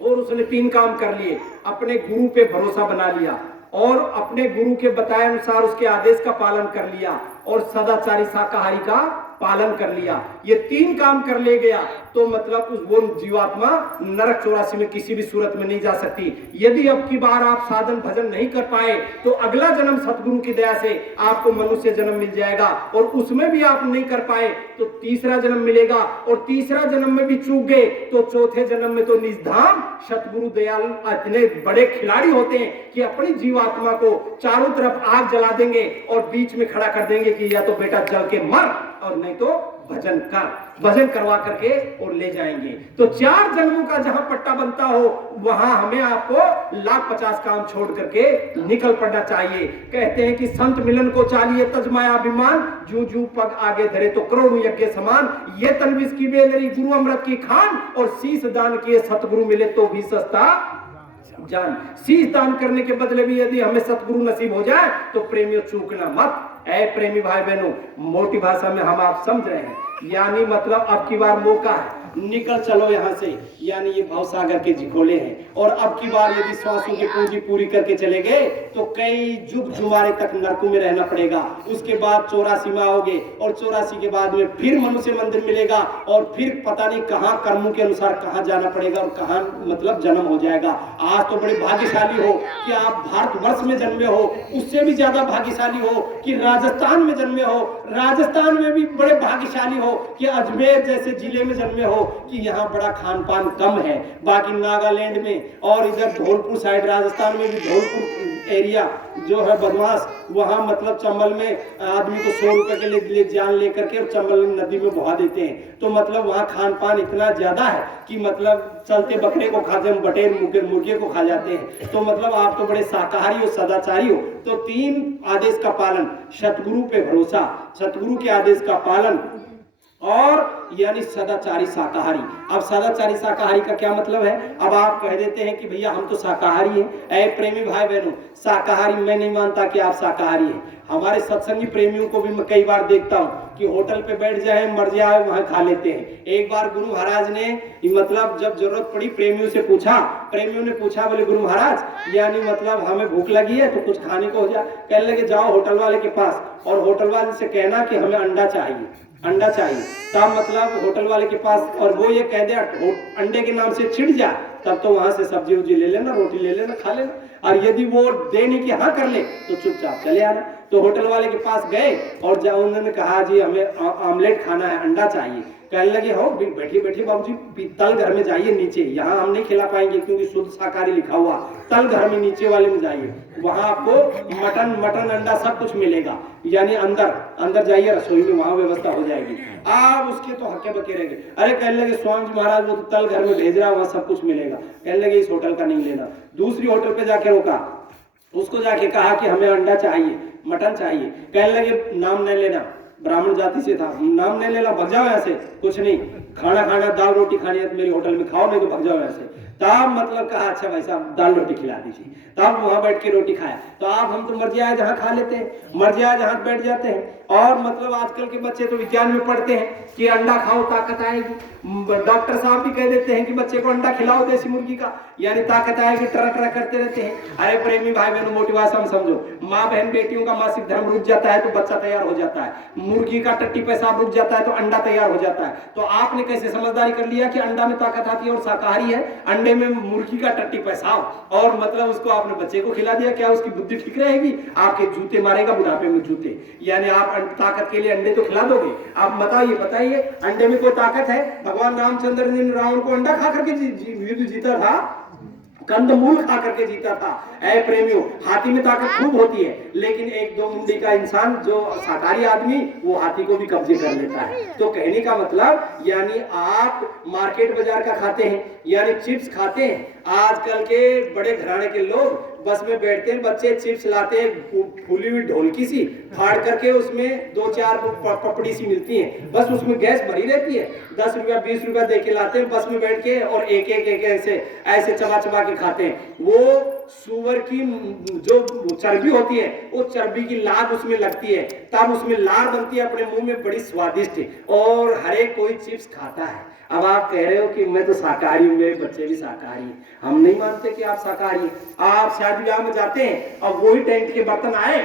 और उसने 3 काम कर लिए, अपने गुरु पे भरोसा बना लिया और अपने गुरु के बताए अनुसार उसके आदेश का पालन कर लिया और सदाचारी शाकाहारी का पालन कर लिया, ये 3 काम कर ले गया, तो मतलब वो जीवात्मा नरक 84 में किसी भी सूरत में नहीं जा सकती। यदि अब की बार आप साधन भजन नहीं कर पाए तो अगला जन्म सतगुरु की दया से आपको मनुष्य जन्म मिल जाएगा, और उसमें भी आप नहीं कर पाए तो तीसरा जन्म मिलेगा, और तीसरा जन्म में भी चूक गए तो चौथे जन्म में तो निजधाम सतगुरु दयाल इतने बड़े खिलाड़ी होते हैं कि अपनी जीवात्मा को चारों तरफ आग जला देंगे और बीच में खड़ा कर देंगे कि या तो बेटा जल के मर और नहीं तो भजन कर, भजन करवा करके और ले जाएंगे। तो 4 जन्मों का जहां पट्टा बनता हो वहां हमें आपको लाख 50 काम छोड़ करके निकल पड़ना चाहिए। कहते हैं कि संत मिलन को चाहिए तजमाया अभिमान, जू जू पग आगे धरे तो करोड़ों यज्ञ समान, ये तलविस की बेलरी गुरु अमृत की खान, और शीश दान किए सतगुरु मिले तो भी सस्ता जान। शीश दान करने के बदले भी यदि हमें सतगुरु नसीब हो जाए तो प्रेमियों चूकना मत। ऐ प्रेमी भाई बहनों, मोटी भाषा में हम आप समझ रहे हैं, यानी मतलब अब की बार मौका है, निकल चलो यहाँ से, यानी ये भवसागर के झिकोले हैं। और अब की बार यदि सांसों की पूंजी पूरी करके चले गए तो कई जुग जुमारे तक नरकों में रहना पड़ेगा। उसके बाद 84 में आओगे और 84 के बाद में फिर मनुष्य मंदिर मिलेगा, और फिर पता नहीं कहाँ कर्मों के अनुसार कहाँ जाना पड़ेगा और कहाँ मतलब जन्म हो जाएगा। आज तो बड़े भाग्यशाली हो कि आप भारतवर्ष में जन्मे हो, उससे भी ज्यादा भाग्यशाली हो कि राजस्थान में जन्मे हो, राजस्थान में भी बड़े भाग्यशाली हो कि अजमेर जैसे जिले में जन्मे हो कि यहाँ बड़ा खान पान कम है। बाकी नागालैंड में और इधर धौलपुर साइड राजस्थान में भी धौलपुर एरिया जो है बदमाश, वहाँ मतलब चंबल में आदमी को 100 रुपए के लिए जान लेकर के और चंबल नदी में बहा देते हैं। तो मतलब वहाँ खान पान इतना ज्यादा है कि मतलब चलते बकरे को खाते हैं, बटेर मुर्गे को खा जाते हैं। तो मतलब आप तो बड़े शाकाहारी हो, सदाचारी हो। तो 3 आदेश का पालन, सतगुरु पे भरोसा, सतगुरु के आदेश का पालन, और यानी सदाचारी शाकाहारी। अब सदाचारी शाकाहारी का क्या मतलब है? अब आप कह देते हैं कि भैया हम तो शाकाहारी हैं। ऐ प्रेमी भाई बहनों, शाकाहारी मैं नहीं मानता कि आप शाकाहारी हैं। हमारे सत्संगी प्रेमियों को भी मैं कई बार देखता हूँ कि होटल पे बैठ जाए, मर जाए, वहां खा लेते हैं। एक बार गुरु महाराज ने मतलब जब जरूरत पड़ी प्रेमियों से पूछा, प्रेमियों ने पूछा, बोले गुरु महाराज यानी मतलब हमें भूख लगी है तो कुछ खाने को हो जाए। कहने लगे जाओ होटल वाले के पास और होटल वाले से कहना कि हमें अंडा चाहिए, अंडा चाहिए। तब मतलब होटल वाले के पास, और वो ये कह दे अंडे के नाम से छिड़ जा, तब तो वहां से सब्जी उब्जी ले लेना, रोटी ले लेना, खा लेना। और यदि वो देने की हाँ कर ले तो चुपचाप चले आना। तो होटल वाले के पास गए और जब उन्होंने कहा जी हमें आमलेट खाना है, अंडा चाहिए, कहने लगे हो बैठिए बैठिए बाबूजी, तल घर में जाइए नीचे, यहाँ हम नहीं खिला पाएंगे क्योंकि शुद्ध शाकाहारी लिखा हुआ, तल घर में नीचे वाले में जाइए, वहां आपको मटन अंडा सब कुछ मिलेगा। यानी अंदर जाइए रसोई में, वहां व्यवस्था हो जाएगी। आप उसके तो हक्के बके रहेंगे। अरे कहने लगे स्वामी जी महाराज वो तो तल घर में भेज रहा है, वहां सब कुछ मिलेगा। कहने लगे इस होटल का नहीं लेना। दूसरी होटल पे जाके रोका, उसको जाके कहा कि हमें अंडा चाहिए, मटन चाहिए। कहने लगे नाम नहीं लेना, ब्राह्मण जाति से था, नाम नहीं लेना, भग जाओ यहाँ से, कुछ नहीं, खाना दाल रोटी खानी है तो मेरी होटल में खाओ, नहीं तो भग जाओ यहाँ से। तब मतलब कहा अच्छा भाई साहब दाल रोटी खिला दीजिए। तब वहां बैठ के रोटी खाया। तो आप हम तो मर्जी आए जहाँ खा लेते हैं, मर्जी आए जहाँ बैठ जाते हैं। और मतलब आजकल के बच्चे तो विज्ञान में पढ़ते हैं कि अंडा खाओ ताकत आएगी। डॉक्टर साहब भी कह देते हैं कि बच्चे को अंडा खिलाओ देसी मुर्गी का, यानी ताकत आएगी, टरा करते रहते हैं। अरे प्रेमी भाई बहनों, मोटी भाषा में समझो, माँ बहन बेटियों का मासिक धर्म रुक जाता है तो बच्चा तैयार हो जाता है, मुर्गी का टट्टी पेशाब रुक जाता है तो अंडा तैयार हो जाता है। तो आपने कैसे समझदारी कर लिया कि अंडा में ताकत आती है और शाकाहारी है, अंडे में मुर्गी का टट्टी पेशाब, और मतलब उसको आपने बच्चे को खिला दिया। क्या उसकी बुद्धि ठीक रहेगी? आपके जूते मारेगा बुढ़ापे में जूते। यानी आप ताकत के लिए अंडे तो खिला दोगे? आप बताइए अंडे में कोई ताकत है? भगवान रामचंद्र ने रावण को अंडा खा करके युद्ध जीता था, कंदमूल खा करके जीता था। ऐ प्रेमियों, हाथी में ताकत खूब होती है, लेकिन एक दो मुंडी का इंसान जो शाकाहारी आदमी वो हाथी को भी कब्जे कर लेता है। तो कहने का मतलब यानी आप मार्केट बाजार का खाते हैं, यानी चिप्स खाते हैं। आजकल के बड़े घराने के लोग बस में बैठते हैं, बच्चे चिप्स लाते हैं, फूली हुई ढोलकी सी फाड़ करके उसमें 2-4 पपड़ी सी मिलती है, बस उसमें गैस भरी रहती है, 10 रुपया 20 रुपया दे के लाते हैं बस में बैठ के, और एक ऐसे चबा के खाते हैं। वो सुअर की जो चर्बी होती है, वो चर्बी की लाद उसमें लगती है, तब उसमें लार बनती है अपने मुंह में, बड़ी स्वादिष्ट, और हर एक कोई चिप्स खाता है। अब आप कह रहे हो कि मैं तो शाकाहारी हूँ, मेरे बच्चे भी शाकाहारी हैं। हम नहीं मानते कि आप शाकाहारी हैं। आप शादी ब्याह में जाते हैं और वही टेंट के बर्तन आए,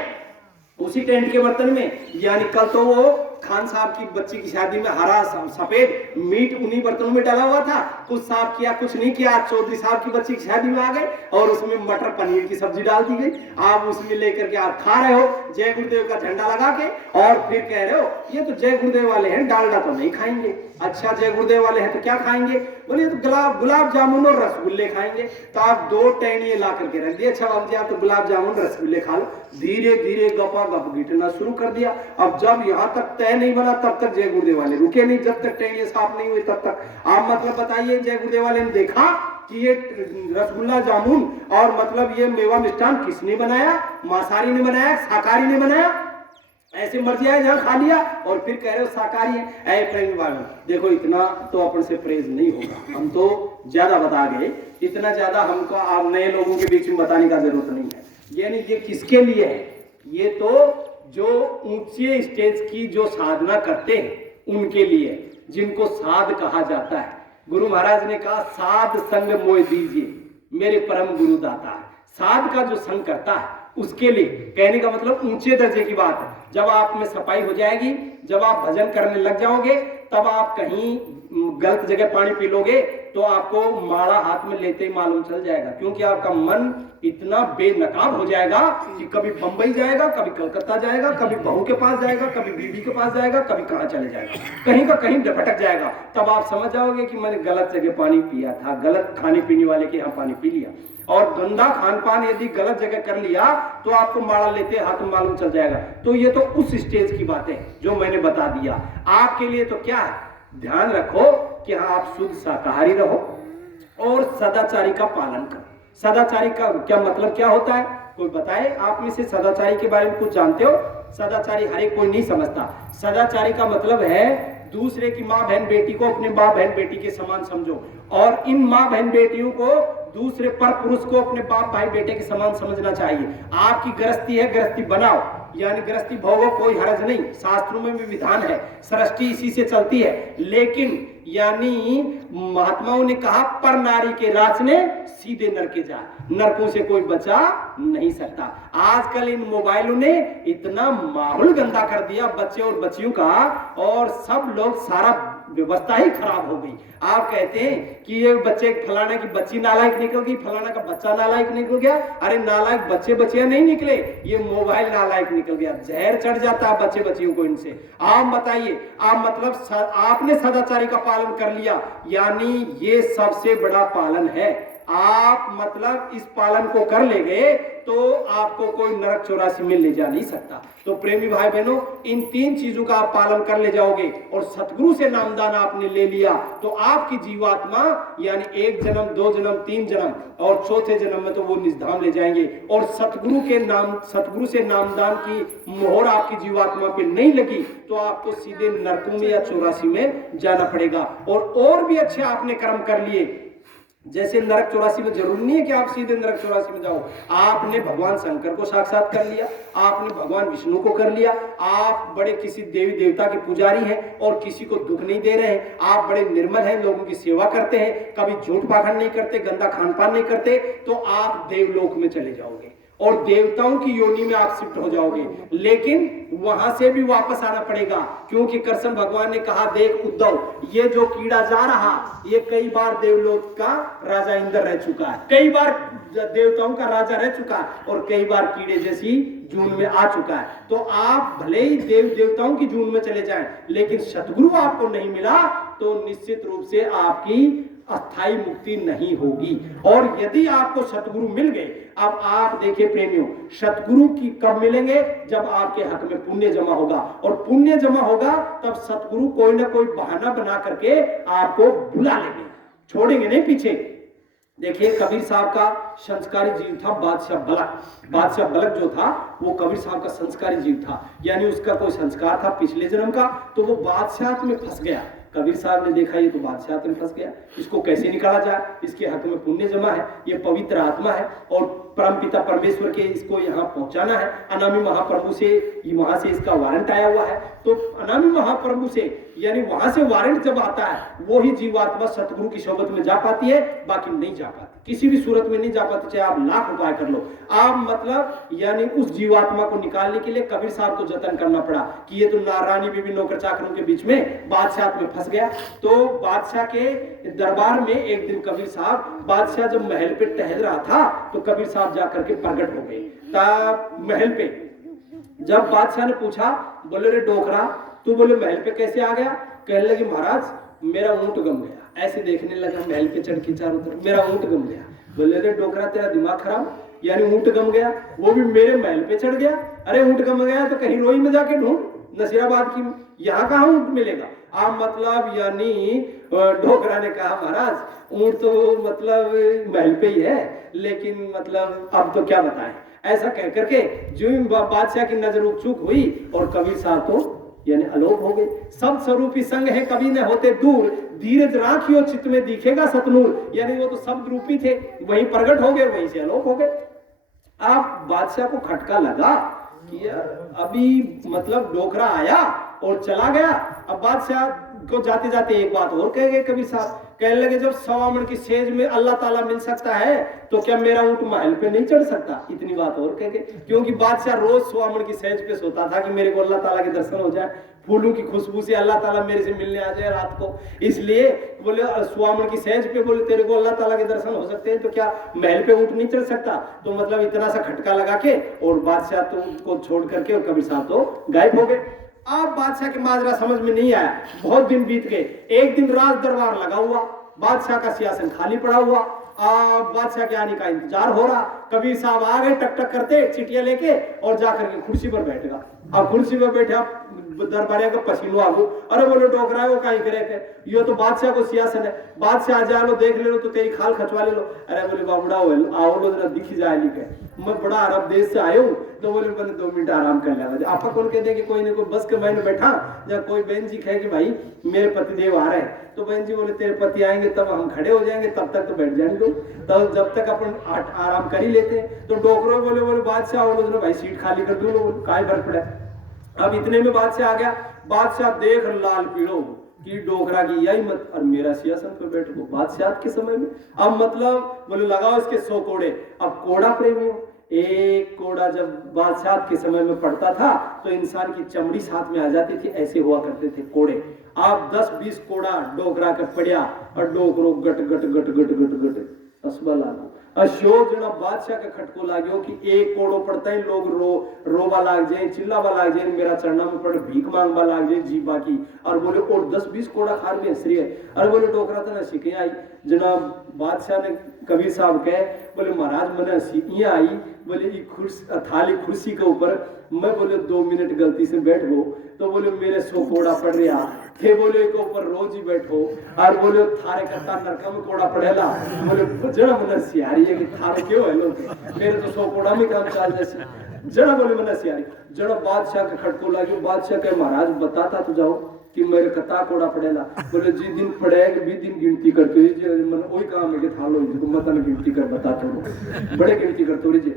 उसी टेंट के बर्तन में, यानी कल तो वो खान साहब की बच्ची की शादी में हरा सफेद मीट उन्हीं बर्तनों में डाला हुआ था, कुछ साफ किया कुछ नहीं किया। चौधरी साहब की बच्ची की शादी में आ गए और उसमें मटर पनीर की सब्जी डाल दी गई। आप उसमें लेकर के आप खा रहे हो जय गुरुदेव का झंडा लगा के, और फिर कह रहे हो ये तो जय गुरुदेव वाले हैं, डालडा तो नहीं खाएंगे। अच्छा जय गुरुदेव वाले हैं तो क्या खाएंगे? बोले तो गुलाब जामुन और रसगुल्ले खाएंगे। तो आप 2 टहनिए ला करके रख दिए, अच्छा बाबू जी आप तो गुलाब जामुन रसगुल्ले खा लो। धीरे धीरे गपा गप गिटना शुरू कर दिया। अब जब यहाँ तक तय नहीं बना तब तक जय गुरुदेव वाले रुके नहीं, जब तक टहनिए साफ नहीं हुई तब तक। आप मतलब बताइए जय गुरुदेव वाले ने देखा कि ये रसगुल्ला जामुन और मतलब ये मेवा मिष्ठान किसने बनाया? मांसाहारी ने बनाया, शाकाहारी ने बनाया? ऐसे मर्जी आए जहां खा लिया और फिर कह रहे हो शाकाहारी है। ऐ प्रेमी वालों देखो इतना तो अपन से प्रेज नहीं होगा, हम तो ज्यादा बता गए, इतना ज्यादा हमको आप नए लोगों के बीच में बताने का जरूरत नहीं है। यानी ये किसके लिए है? ये तो जो ऊंचे स्टेज की जो साधना करते हैं उनके लिए, जिनको साध कहा जाता है। गुरु महाराज ने कहा साध संग मोह दीजिए मेरे परम गुरु दाता। साध का जो संग करता है उसके लिए, कहने का मतलब ऊंचे दर्जे की बात है। जब आप में सफाई हो जाएगी, जब आप भजन करने लग जाओगे, तब आप कहीं गलत जगह पानी पी लोगे तो आपको माड़ा हाथ में लेते ही मालूम चल जाएगा, क्योंकि आपका मन इतना बेनकाब हो जाएगा कि कभी बंबई जाएगा, कभी कलकत्ता जाएगा, कभी बहू के पास जाएगा, कभी बीवी के पास जाएगा, कभी कहां चले जाएगा, कहीं का कहीं भटक जाएगा। तब आप समझ जाओगे कि मैंने गलत जगह पानी पिया था, गलत खाने पीने वाले के यहाँ पानी पी लिया। और गंदा खान पान यदि गलत जगह कर लिया तो आपको माड़ा लेते हाथ में मालूम चल जाएगा। तो ये तो उस स्टेज की बातें जो मैंने बता दिया। आपके लिए तो क्या है, ध्यान रखो कि हाँ आप शुद्ध शाकाहारी रहो और सदाचारी का पालन करो। सदाचारी का क्या मतलब क्या होता है? कोई बताए आप में से सदाचारी के बारे में कुछ जानते हो? सदाचारी हर एक कोई नहीं समझता। सदाचारी का मतलब है दूसरे की माँ बहन बेटी को अपने माँ बहन बेटी के समान समझो, और इन माँ बहन बेटियों को दूसरे पर पुरुष को अपने बाप भाई बेटे के समान समझना चाहिए। आपकी गृहस्थी है, गृहस्थी बनाओ, यानी गृहस्थी भोगो, कोई हरज नहीं, शास्त्रों में भी विधान है, सृष्टि इसी से चलती है। लेकिन यानी महात्माओं ने कहा पर नारी के राचने सीधे नर के जा, नरकों से कोई बचा नहीं सकता। आजकल इन मोबाइलों ने इतना माहौल गंदा कर दिया बच्चे और बच्चियों का, और सब लोग सारा व्यवस्था ही खराब हो गई। आप कहते हैं कि ये बच्चे फलाना की बच्ची नालायक निकल गई, फलाना का बच्चा नालायक निकल गया। अरे नालायक बच्चे बच्चियां नहीं निकले, ये मोबाइल नालायक निकल गया। जहर चढ़ जाता है बच्चे बच्चियों को इनसे। आप बताइए, आप मतलब आपने सदाचारी का पालन कर लिया, यानी ये सबसे बड़ा पालन है। आप मतलब इस पालन को कर ले गए तो आपको कोई नरक 84 में ले जा नहीं सकता। तो प्रेमी भाई बहनों, इन 3 चीजों का आप पालन कर ले जाओगे और सतगुरु से नामदान आपने ले लिया तो आपकी जीवात्मा यानी 1 जन्म 2 जन्म 3 जन्म और चौथे जन्म में तो वो निजधाम ले जाएंगे। और सतगुरु से नामदान की मोहर आपकी जीवात्मा पे नहीं लगी तो आपको सीधे नरकों में या 84 में जाना पड़ेगा। और भी अच्छे आपने कर्म कर लिए, जैसे नरक 84 में जरूरी नहीं है कि आप सीधे नरक 84 में जाओ। आपने भगवान शंकर को साक्षात कर लिया, आपने भगवान विष्णु को कर लिया, आप बड़े किसी देवी देवता के पुजारी हैं और किसी को दुख नहीं दे रहे हैं, आप बड़े निर्मल हैं, लोगों की सेवा करते हैं, कभी झूठ पाखंड नहीं करते, गंदा खान पान नहीं करते, तो आप देवलोक में चले जाओगे और देवताओं की योनि में आप शिफ्ट हो जाओगे। लेकिन वहां से भी वापस आना पड़ेगा, क्योंकि कृष्ण भगवान ने कहा देख उद्धव, ये जो कीड़ा जा रहा ये कई बार देवलोक का राजा इंद्र रह चुका है, कई बार देवताओं का राजा रह चुका है और कई बार कीड़े जैसी जून में आ चुका है। तो आप भले ही देवताओं की जून में चले जाएं, लेकिन सतगुरु आपको नहीं मिला तो निश्चित रूप से आपकी अस्थाई मुक्ति नहीं होगी। और यदि आपको सतगुरु मिल गए, अब आप देखिए प्रेमियों, सतगुरु की कब मिलेंगे? जब आपके हक में पुण्य जमा होगा, और पुण्य जमा होगा तब सतगुरु कोई ना कोई बहाना बना करके आपको बुला लेंगे, छोड़ेंगे नहीं पीछे। देखिए कबीर साहब का संस्कारी जीव था बादशाह बलक। बादशाह बलक जो था वो कबीर साहब का संस्कारी जीव था, यानी उसका कोई संस्कार था पिछले जन्म का, तो वो बादशाह में फंस गया। कबीर साहब ने देखा ये तो बादशाह में फंस गया, इसको कैसे निकाला जाए, इसके हक में पुण्य जमा है, ये पवित्र आत्मा है और परमपिता परमेश्वर के इसको यहाँ पहुंचाना है। अनामी महाप्रभु से वहां से इसका वारंट आया हुआ है, तो अनामी महाप्रभु से यानी वहां से वारंट जब आता है वो ही जीवात्मा सतगुरु की सोबत में जा पाती है, बाकी नहीं जा पाती, किसी भी सूरत में नहीं जा पाती, चाहे आप लाख उपाय कर लो। आप मतलब यानी उस जीवात्मा को निकालने के लिए कबीर साहब को जतन करना पड़ा कि ये तो नारायणी बीबी नौकर चाकरों के बीच में बादशाह में फंस गया। तो बादशाह के दरबार में एक दिन कबीर साहब, बादशाह जब महल पे टहल रहा था तो कबीर साहब जाकर के प्रकट हो गए महल पे। जब बादशाह ने पूछा, बोले रे डोकरा तू बोले महल पे कैसे आ गया? कहने लगे महाराज मेरा ऊंट गम गया। ऐसे देखने लगा महल पे चढ़ के चारों तरफ, मेरा ऊंट गम गया। बोले रे डोकरा तेरा दिमाग खराब, यानी ऊंट गम गया, वो भी मेरे महल पे चढ़ गया? अरे ऊंट गम गया तो कहीं रोई में जाके ढूंढ, नसीराबाद की, यहाँ कहाँ ऊंट मिलेगा? आप मतलब यानी डोकरा ने कहा महाराज ऊंट तो मतलब महल पे ही है, लेकिन मतलब अब तो क्या बताएं। ऐसा कह करके जो बादशाह की नजर चूक हुई और कबीर साहब तो यानी अलोप हो गए। सब स्वरूपी संग है कभी न होते दूर, धीरज राखियो चित्त में दिखेगा सतनूर, यानी वो तो शब्द रूपी थे, वहीं प्रकट हो गए, वहीं से अलोप हो गए। आप बादशाह को खटका लगा कि यार अभी मतलब डोकरा आया और चला गया। अब बादशाह को जाते जाते एक बात और कह गए कबीर साहब, कहने लगे जब 100 आमण की सेज में अल्लाह ताला मिल सकता है तो क्या मेरा ऊंट महल पे नहीं चढ़ सकता? इतनी बात और कह गए, क्योंकि बादशाह रोज 100 आमण की सेज पे सोता था कि मेरे को अल्लाह ताला के दर्शन हो जाए, फूलों की खुशबू से अल्लाह ताला मेरे से मिलने आ जाए रात को। इसलिए बोले 100 आमण की सेज पे बोले तेरे को अल्लाह ताला के दर्शन हो सकते हैं, तो क्या महल पे ऊंट नहीं चढ़ सकता? तो मतलब इतना सा खटका लगा के और बादशाह तो उनको छोड़ करके और कबीर साहब तो गायब हो गए। अब बादशाह के माजरा समझ में नहीं आया, बहुत दिन बीत गए। एक दिन राज दरबार लगा हुआ, बादशाह का सिंहासन खाली पड़ा हुआ, बादशाह के आने का इंतजार हो रहा। कबीर साहब आ गए टक टक करते चिट्ठियां लेके और जाकर के कुर्सी पर बैठ गया। अब कुर्सी पर बैठा दरबारिया का पसीनो आगो, अरे बोलो डोकरा है वो कहीं करे थे, यो तो बादशाह को सियासन है, बादशाह आ जाए लो देख ले लो तो तेरी खाल खचवा ले लो। अरे बोले बाबूड़ा आओ लो जरा दिखी जाए लिखे, मैं बड़ा अरब देश से आयो हूँ। तो बोले मैंने 2 मिनट आराम कर लिया। आपा कौन कहते कि कोई ना कोई बस के मैंने बैठा, जब कोई बहन जी कहे कि भाई मेरे पतिदेव आ रहे हैं, तो बहन जी बोले तेरे पति आएंगे तब हम खड़े हो जाएंगे, तब तक तो बैठ जाएंगे, तब जब तक अपन आराम कर ही लेते हैं। तो डोकरो बोले बादशाह बोलो भाई सीट खाली कर दो, काय फर्क पड़ा। अब इतने में बादशाह आ गया, बादशाह देख लाल पीड़ो कि डोकरा की यही मत और मेरा सिंहासन पर बैठो बादशाह के समय में। अब मतलब बोले लगाओ इसके 100 कोड़े। अब कोड़ा प्रेमी हो, एक कोड़ा जब बादशाह के समय में पड़ता था तो इंसान की चमड़ी साथ में आ जाती थी, ऐसे हुआ करते थे कोड़े। आप 10-20 कोड़ा डोकरा के पड़िया और डोकरो गट गट गट गट गट गट असबा लागो। अशोक जना बादशाह के खटको लागो कि एक कोड़ो पड़ता है, लोग रोवा लाग जाए, चिल्लावा लाग जाए, मेरा चरणा में पड़ भीख मांगवा लाग जाए जी बाकी। और बोले और 10-20 कोड़ा खार में हंस रही है। अरे बोले डोकरा तो ना सीखे आई। जनाब बादशाह ने कबीर साहब कहे, बोले महाराज मैंने सीखियां आई, बोले थाली कुर्सी के ऊपर मैं बोले 2 मिनट गलती से बैठ गो तो बोले मेरे 100 कोड़ा पड़ रहा थे, बोले के ऊपर रोज ही बैठो और बोले थारे कत्ता नरका में कोड़ा पड़ेला। बोले जरा मन सियारी है कि थारे क्यों है लोग, मेरे तो 100 कोड़ा में काम चाल जैसे। जरा बोले मन सियारी, जरा बादशाह के खटको लगे। बादशाह के महाराज बताता तो जाओ कि मेरे कता कोड़ा पड़ेला। बोले जी दिन पड़ेगा भी दिन गिनती करते मन वही काम है कि थालो जी मतन गिनती कर बताते हो, बड़े गिनती करते हो जी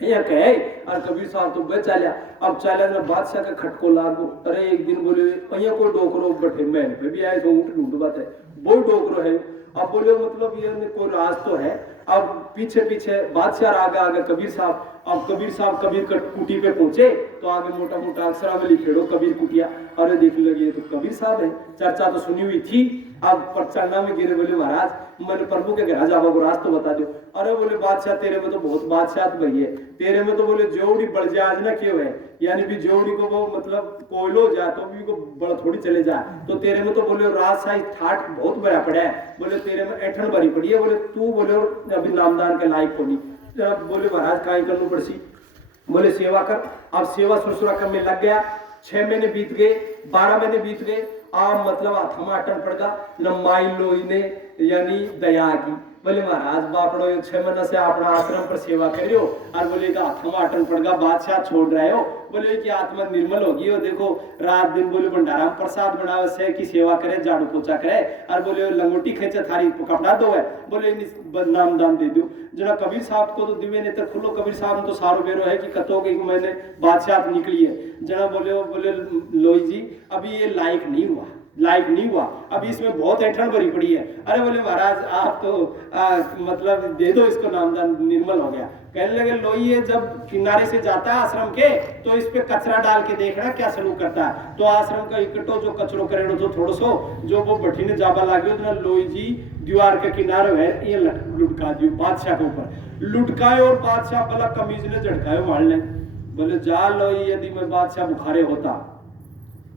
या कहे। और कबीर साहब तो बच चालिया। अब चालिया ना बादशाह का खटको लागो। अरे एक दिन बोले अया कोई डोकरो बैठे महल पे भी आए तो ऊँट ढूंढ बात है, वो डोकरो है। अब बोले मतलब ये कोई राज तो है। अब पीछे पीछे बादशाह आगे आगे कबीर साहब। अब कबीर साहब कबीर कुटी पे पहुंचे तो आगे मोटा मोटा अक्षरा में लिखेड़ो कबीर कुटिया। अरे देखने लगे तो कबीर साहब है, चर्चा तो सुनी हुई थी। अब प्रचंडा में गिरे, बोले महाराज मैंने प्रभु के घर जावा को रास्ता बता दो। अरे बोले बादशाह तेरे में तो बहुत बादशाह भई है, तेरे में तो बोले जोड़ी बढ़ जाए आज ना क्यों है, यानी भी जोड़ी को वो मतलब कोयलो जाए तो भी को बड़ा थोड़ी चले जाए। तो तेरे में तो बोले राज साई ठाठ बहुत बड़ा पड़ा है, बोले तेरे में ऐठन भरी पड़ी है, बोले तू बोले अभी नामदान के लायक को नहीं। बोले महाराज काई करनी पड़सी, बोले सेवा कर। अब सेवा ससुरा करने लग गया। 6 महीने बीत गए, 12 महीने बीत गए। मतलब हाथमा अटन पड़ गया न माई लो इने यानी दया की। बोले महाराज बापड़ो 6 महीना से अपना आश्रम पर सेवा कर रहे हो और बोले का हाथ में आटन पड़गा बादशाह छोड़ रहे हो। बोले कि आत्मा निर्मल होगी हो देखो रात दिन बोले भंडारा में प्रसाद बनावे से की सेवा करे झाड़ू पोछा करे और बोले लंगोटी खेचे थारी कपड़ा दो है बोले नाम दान दे दो। जना कबीर साहब को तो दिव्य नेत्र खुलो कबीर साहब तो सारो बेरो है कि कतो की मैंने बादशाह निकली है। जना बोले लोई जी अभी ये लायक नहीं हुआ अभी इसमें बहुत ऐठन भरी पड़ी है। अरे बोले महाराज आप तो मतलब दे दो इसको नामदान निर्मल हो गया। कहने लगे लोई ये जब किनारे से जाता है आश्रम के तो इस पे कचरा डाल के देखना क्या सलूक करता है। तो आश्रम का इकट्ठो जो कचरो करेड़ो तो थोड़ो सो जो वो भट्टी ने जाबा लागे ना लोई जी दीवार के किनारे है ये लुटका दियो बादशाह के ऊपर लुटकाए और बादशाह भला कमीज ने झटकाए मार ले। बोले जा लोई यदि मैं बादशाह बुखारे होता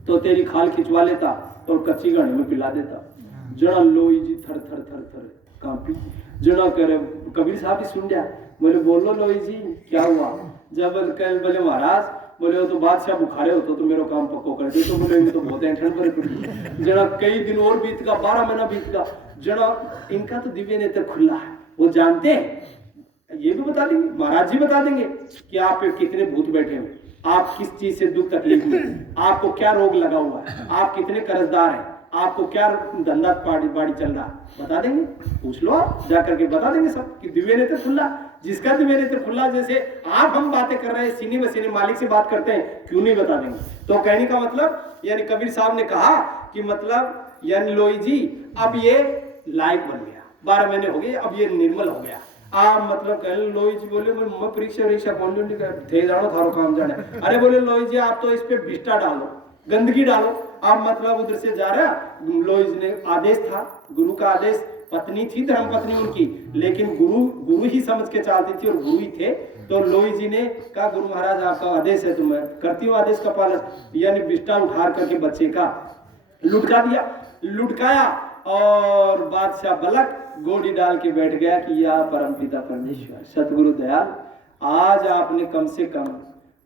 तो तेरी खाल खिंचवा लेता और कच्ची घड़ी में पिला देता। जना लोई जी थर थर थर थर कांपी। जना करे कबीर साहब ही सुन लिया। बोले बोलो लोई जी क्या हुआ। जब कल बोले महाराज बोले वो तो बादशाह बुखारे होता तो मेरा काम पक्को कर दे। तो बोले तो बहुत ठंड पर पड़ी। जना कई दिन और बीत गया 12 महीना बीत गया। जना इनका तो दिव्य नेत्र खुला है वो जानते हैं ये भी बता देंगे महाराज जी बता देंगे कि आप पे कितने भूत बैठे हुए आप किस चीज से दुख तकलीफ में आपको क्या रोग लगा हुआ है आप कितने कर्जदार हैं आपको क्या धंधा बाड़ी चल रहा बता देंगे। पूछ लो आप जाकर के बता देंगे सब कि दिव्य नेत्र खुला। जिसका दिव्य नेत्र खुला जैसे आप हम बातें कर रहे हैं सीने में सीने मालिक से बात करते हैं क्यों नहीं बता देंगे। तो कहने का मतलब यानी कबीर साहब ने कहा कि मतलब यानी लोई जी अब ये लायक बन गया 12 महीने हो गए अब ये निर्मल हो गया। मतलब कह लोई जी बोले मैं परीक्षा कौन थे जानो थारो काम जाने। अरे बोले लोई जी आप तो इस पे बिष्टा डालो गंदगी डालो। आप मतलब उधर से जा रहा लोई जी ने आदेश था गुरु का आदेश पत्नी थी धर्म पत्नी उनकी लेकिन गुरु ही समझ के चाहती थी और गुरु ही थे। तो लोई जी ने कहा गुरु महाराज आपका आदेश है तो मैं करती हूँ आदेश का पालन। यानी बिष्टा उठा करके बच्चे का लुटकाया और बादशाह बलक गोड़ी डाल के बैठ गया कि या परम पिता परमेश्वर सतगुरु दयाल आज आपने कम से कम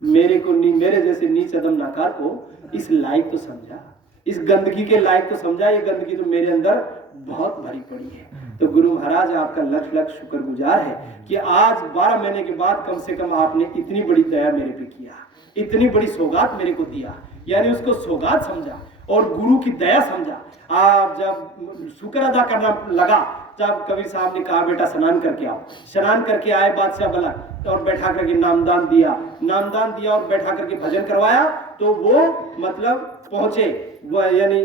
मेरे जैसे नीच अदम नाकार को इस लायक तो समझा इस गंदगी के लायक तो समझा। ये गंदगी तो मेरे अंदर बहुत भरी पड़ी है। तो गुरु महाराज आपका लख लख शुक्रगुजार है कि आज 12 महीने के बाद कम से कम आपने इतनी बड़ी दया मेरे पे किया इतनी बड़ी सौगात मेरे को दिया। यानी उसको सौगात समझा और गुरु की दया समझा। आप जब शुक्र अदा करना लगा जब कबीर साहब ने कहा बेटा स्नान करके आओ। स्नान करके आए बादशाह बला और बैठा करके नामदान दिया और बैठा करके भजन करवाया। तो वो मतलब पहुंचे यानी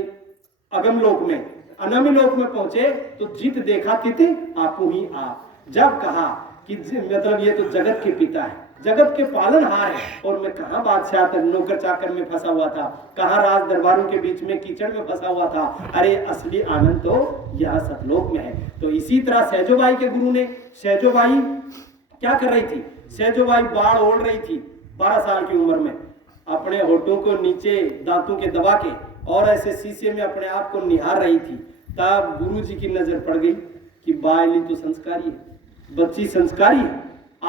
अगम लोक में अनामी लोक में पहुंचे तो जित देखा तित आपू ही आप। जब कहा कि मतलब ये तो जगत के पिता है जगत के पालनहार है और मैं कहाँ बादशाह नौकर चाकर में फंसा हुआ था कहाँ राज दरबारों के बीच में कीचड़ में फंसा हुआ था। अरे असली आनंद तो यहाँ सतलोक में है। तो इसी तरह सहजोबाई के गुरु ने सहजोबाई क्या कर रही थी। सहजोबाई बाढ़ ओढ़ रही थी 12 साल की उम्र में अपने होठों को नीचे दांतों के दबा के और ऐसे शीशे में अपने आप को निहार रही थी। तब गुरु जी की नजर पड़ गई कि बायली तो संस्कारी है बच्ची संस्कारी है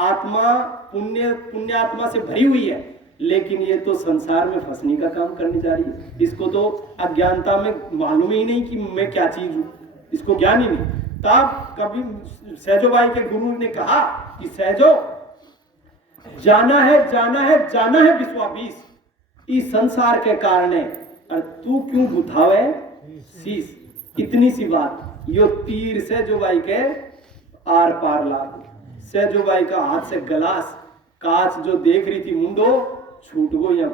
आत्मा पुण्य आत्मा से भरी हुई है लेकिन ये तो संसार में फंसने का काम करने जा रही है। इसको तो अज्ञानता में मालूम ही नहीं कि मैं क्या चीज हूं इसको ज्ञान ही नहीं। तब कभी सहजोबाई के गुरु ने कहा कि सहजो जाना है विश्वापीस इस संसार के कारण और तू क्यों बुझावे शीश। इतनी सी बात यो तीर सहजोबाई के आर पार लाग। सहजोबाई का हाथ से गलास कांच जो देख रही थी मुंडो छूट गया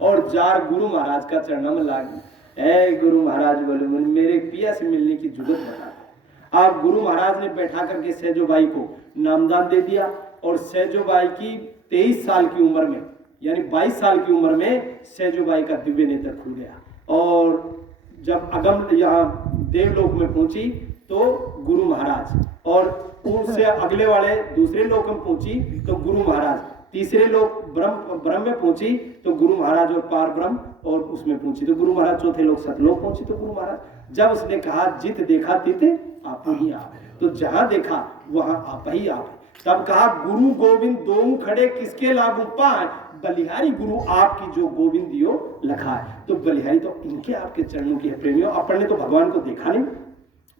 और जार गुरु महाराज का चरणों में लागी। ऐ गुरु महाराज बोले मेरे पिया से मिलने की जरूरत बता। आप गुरु महाराज ने बैठा करके सहजोबाई को नामदान दे दिया और सहजोबाई की 23 साल की उम्र में यानी 22 साल की उम्र में सहजोबाई का दिव्य नेत्र खुल गया। और जब अगम यहाँ देवलोक में पहुंची तो गुरु महाराज और उससे अगले वाले दूसरे लोक में पहुंची तो गुरु महाराज तीसरे लोक ब्रह्म में पहुंची तो गुरु महाराज और पार ब्रह्म और उसमें पहुंची तो गुरु महाराज चौथे लोक सतलोक पहुंची तो गुरु महाराज। जब उसने कहा जित देखा तित आप ही आप तो जहां देखा वहां आप ही आप। तब कहा गुरु गोविंद दो खड़े किसके लागू पाए बलिहारी गुरु आपकी जो गोविंद दियो लखा है। तो बलिहारी तो इनके आपके चरणों की है प्रेमियों। अपन ने तो भगवान को देखा नहीं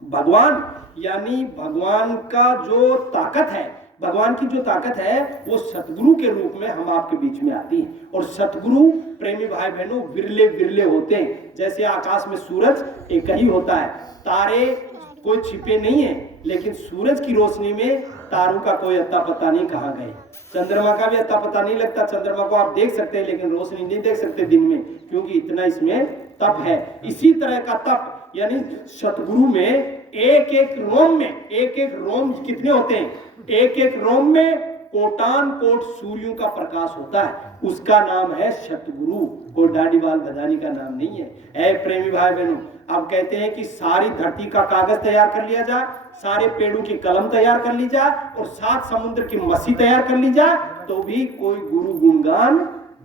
भगवान यानी भगवान का जो ताकत है, भगवान की जो ताकत है वो सतगुरु के रूप में हम आपके बीच में आती है। और सतगुरु प्रेमी भाई बहनों विरले विरले होते हैं। जैसे आकाश में सूरज एक ही होता है, तारे कोई छिपे नहीं है, लेकिन सूरज की रोशनी में तारों का कोई अता पता नहीं कहाँ गए। चंद्रमा का भी अता पता नहीं लगता। चंद्रमा को आप देख सकते हैं लेकिन रोशनी नहीं देख सकते दिन में, क्योंकि इतना इसमें तप है। इसी तरह का तप यानी सतगुरु में एक एक रोम कितने होते हैं? एक एक रोम में कोटान कोट सूर्यों का प्रकाश होता है, उसका नाम है सतगुरु। कोई दाढ़ी बाल बधानी का नाम नहीं है। ऐ प्रेमी भाई बहनों, अब कहते हैं कि सारी धरती का कागज तैयार कर लिया जाए, सारे पेड़ों की कलम तैयार कर ली जाए और 7 समुद्र की मसी तैयार कर ली जाए, तो भी कोई गुरु गुणगान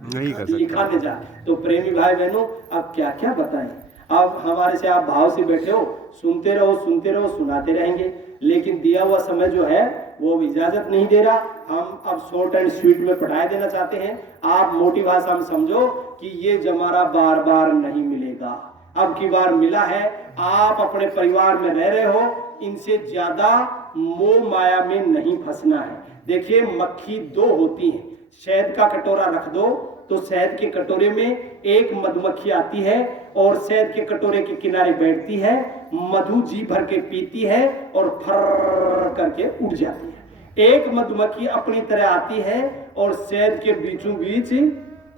नहीं कर सकता। लिखा न जाए। तो प्रेमी भाई बहनों, अब क्या क्या बताएं। अब हमारे से आप भाव से बैठे हो, सुनते रहो, सुनाते रहेंगे, लेकिन दिया हुआ समय जो है वो इजाजत नहीं दे रहा। हम अब शॉर्ट एंड स्वीट में पढ़ाई देना चाहते हैं। आप मोटी भाषा में समझो कि ये जमाना बार बार नहीं मिलेगा, अब की बार मिला है। आप अपने परिवार में रह रहे हो, इनसे ज्यादा मोह माया में नहीं फंसना है। देखिए, मक्खी 2 होती हैं। शहद का कटोरा रख दो तो शहद के कटोरे में एक मधुमक्खी आती है और शहद के कटोरे के किनारे बैठती है, मधु जी भर के पीती है और फर करके उड़ जाती है। एक मधुमक्खी अपनी तरह आती है और शहद के बीचों बीच